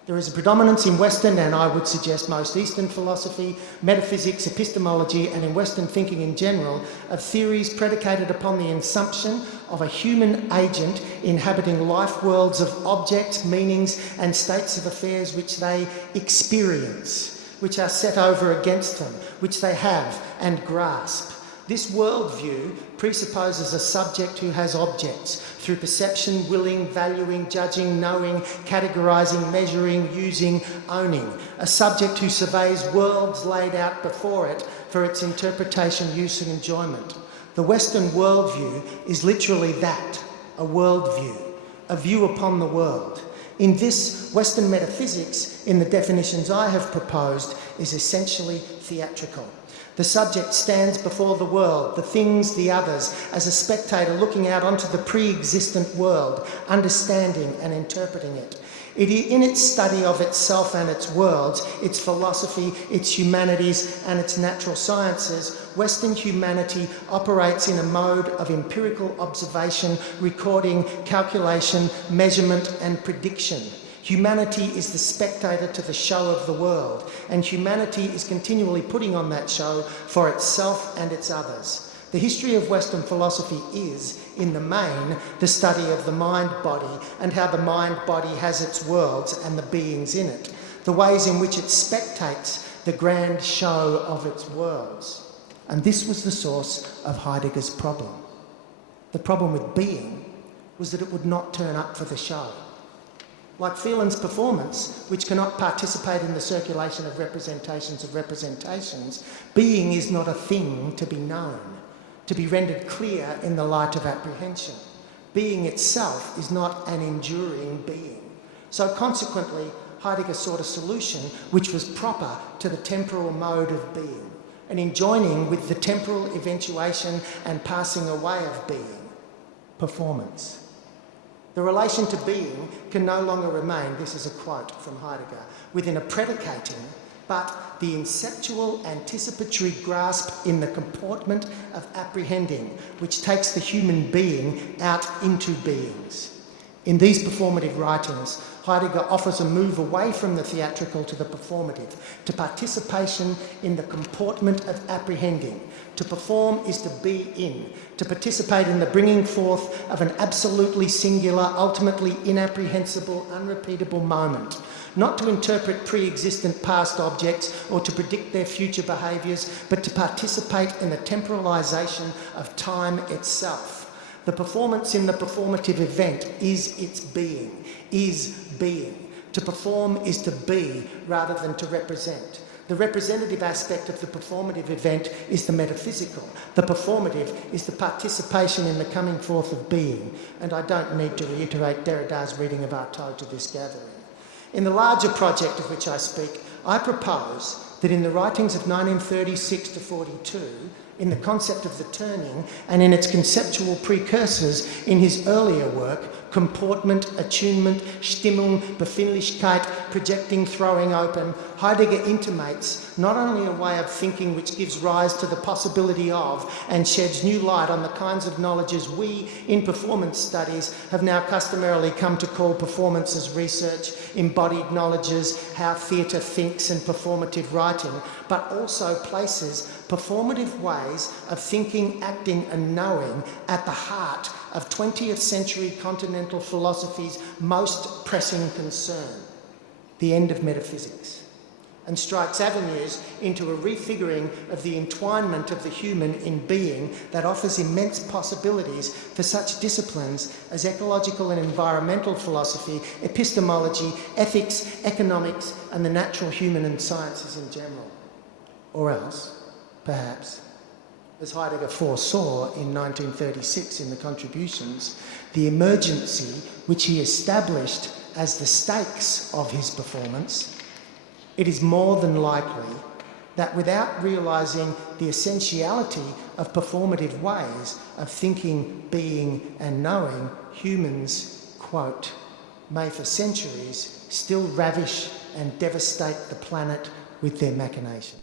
There is a predominance in Western, and I would suggest most Eastern philosophy, metaphysics, epistemology, and in Western thinking in general, of theories predicated upon the assumption of a human agent inhabiting life worlds of objects, meanings, and states of affairs which they experience, which are set over against them, which they have and grasp. This worldview presupposes a subject who has objects through perception, willing, valuing, judging, knowing, categorising, measuring, using, owning. A subject who surveys worlds laid out before it for its interpretation, use and enjoyment. The Western worldview is literally that, a worldview, a view upon the world. In this, Western metaphysics, in the definitions I have proposed, is essentially theatrical. The subject stands before the world, the things, the others, as a spectator looking out onto the pre-existent world, understanding and interpreting it. In its study of itself and its worlds, its philosophy, its humanities and its natural sciences, Western humanity operates in a mode of empirical observation, recording, calculation, measurement and prediction. Humanity is the spectator to the show of the world, and humanity is continually putting on that show for itself and its others. The history of Western philosophy is, in the main, the study of the mind-body and how the mind-body has its worlds and the beings in it, the ways in which it spectates the grand show of its worlds. And this was the source of Heidegger's problem. The problem with being was that it would not turn up for the show. Like Phelan's performance, which cannot participate in the circulation of representations, being is not a thing to be known, to be rendered clear in the light of apprehension. Being itself is not an enduring being. So consequently, Heidegger sought a solution which was proper to the temporal mode of being, and in joining with the temporal eventuation and passing away of being, performance. The relation to being can no longer remain, this is a quote from Heidegger, within a predicating, but the inceptual anticipatory grasp in the comportment of apprehending, which takes the human being out into beings. In these performative writings, Heidegger offers a move away from the theatrical to the performative, to participation in the comportment of apprehending. To perform is to be in, to participate in the bringing forth of an absolutely singular, ultimately inapprehensible, unrepeatable moment. Not to interpret pre-existent past objects or to predict their future behaviours, but to participate in the temporalisation of time itself. The performance in the performative event is its being, is being. To perform is to be rather than to represent. The representative aspect of the performative event is the metaphysical. The performative is the participation in the coming forth of being. And I don't need to reiterate Derrida's reading of Artaud to this gathering. In the larger project of which I speak, I propose that in the writings of 1936 to 42, in the concept of the turning and in its conceptual precursors in his earlier work, comportment, attunement, Stimmung, Befindlichkeit, projecting, throwing open, Heidegger intimates not only a way of thinking which gives rise to the possibility of and sheds new light on the kinds of knowledges we, in performance studies, have now customarily come to call performance as research, embodied knowledges, how theatre thinks and performative writing, but also places performative ways of thinking, acting and knowing at the heart of 20th century continental philosophy's most pressing concern, the end of metaphysics, and strikes avenues into a refiguring of the entwinement of the human in being that offers immense possibilities for such disciplines as ecological and environmental philosophy, epistemology, ethics, economics, and the natural, human and sciences in general. Or else, perhaps, as Heidegger foresaw in 1936 in the Contributions, the emergency which he established as the stakes of his performance, it is more than likely that without realising the essentiality of performative ways of thinking, being and knowing, humans, quote, may for centuries still ravish and devastate the planet with their machinations.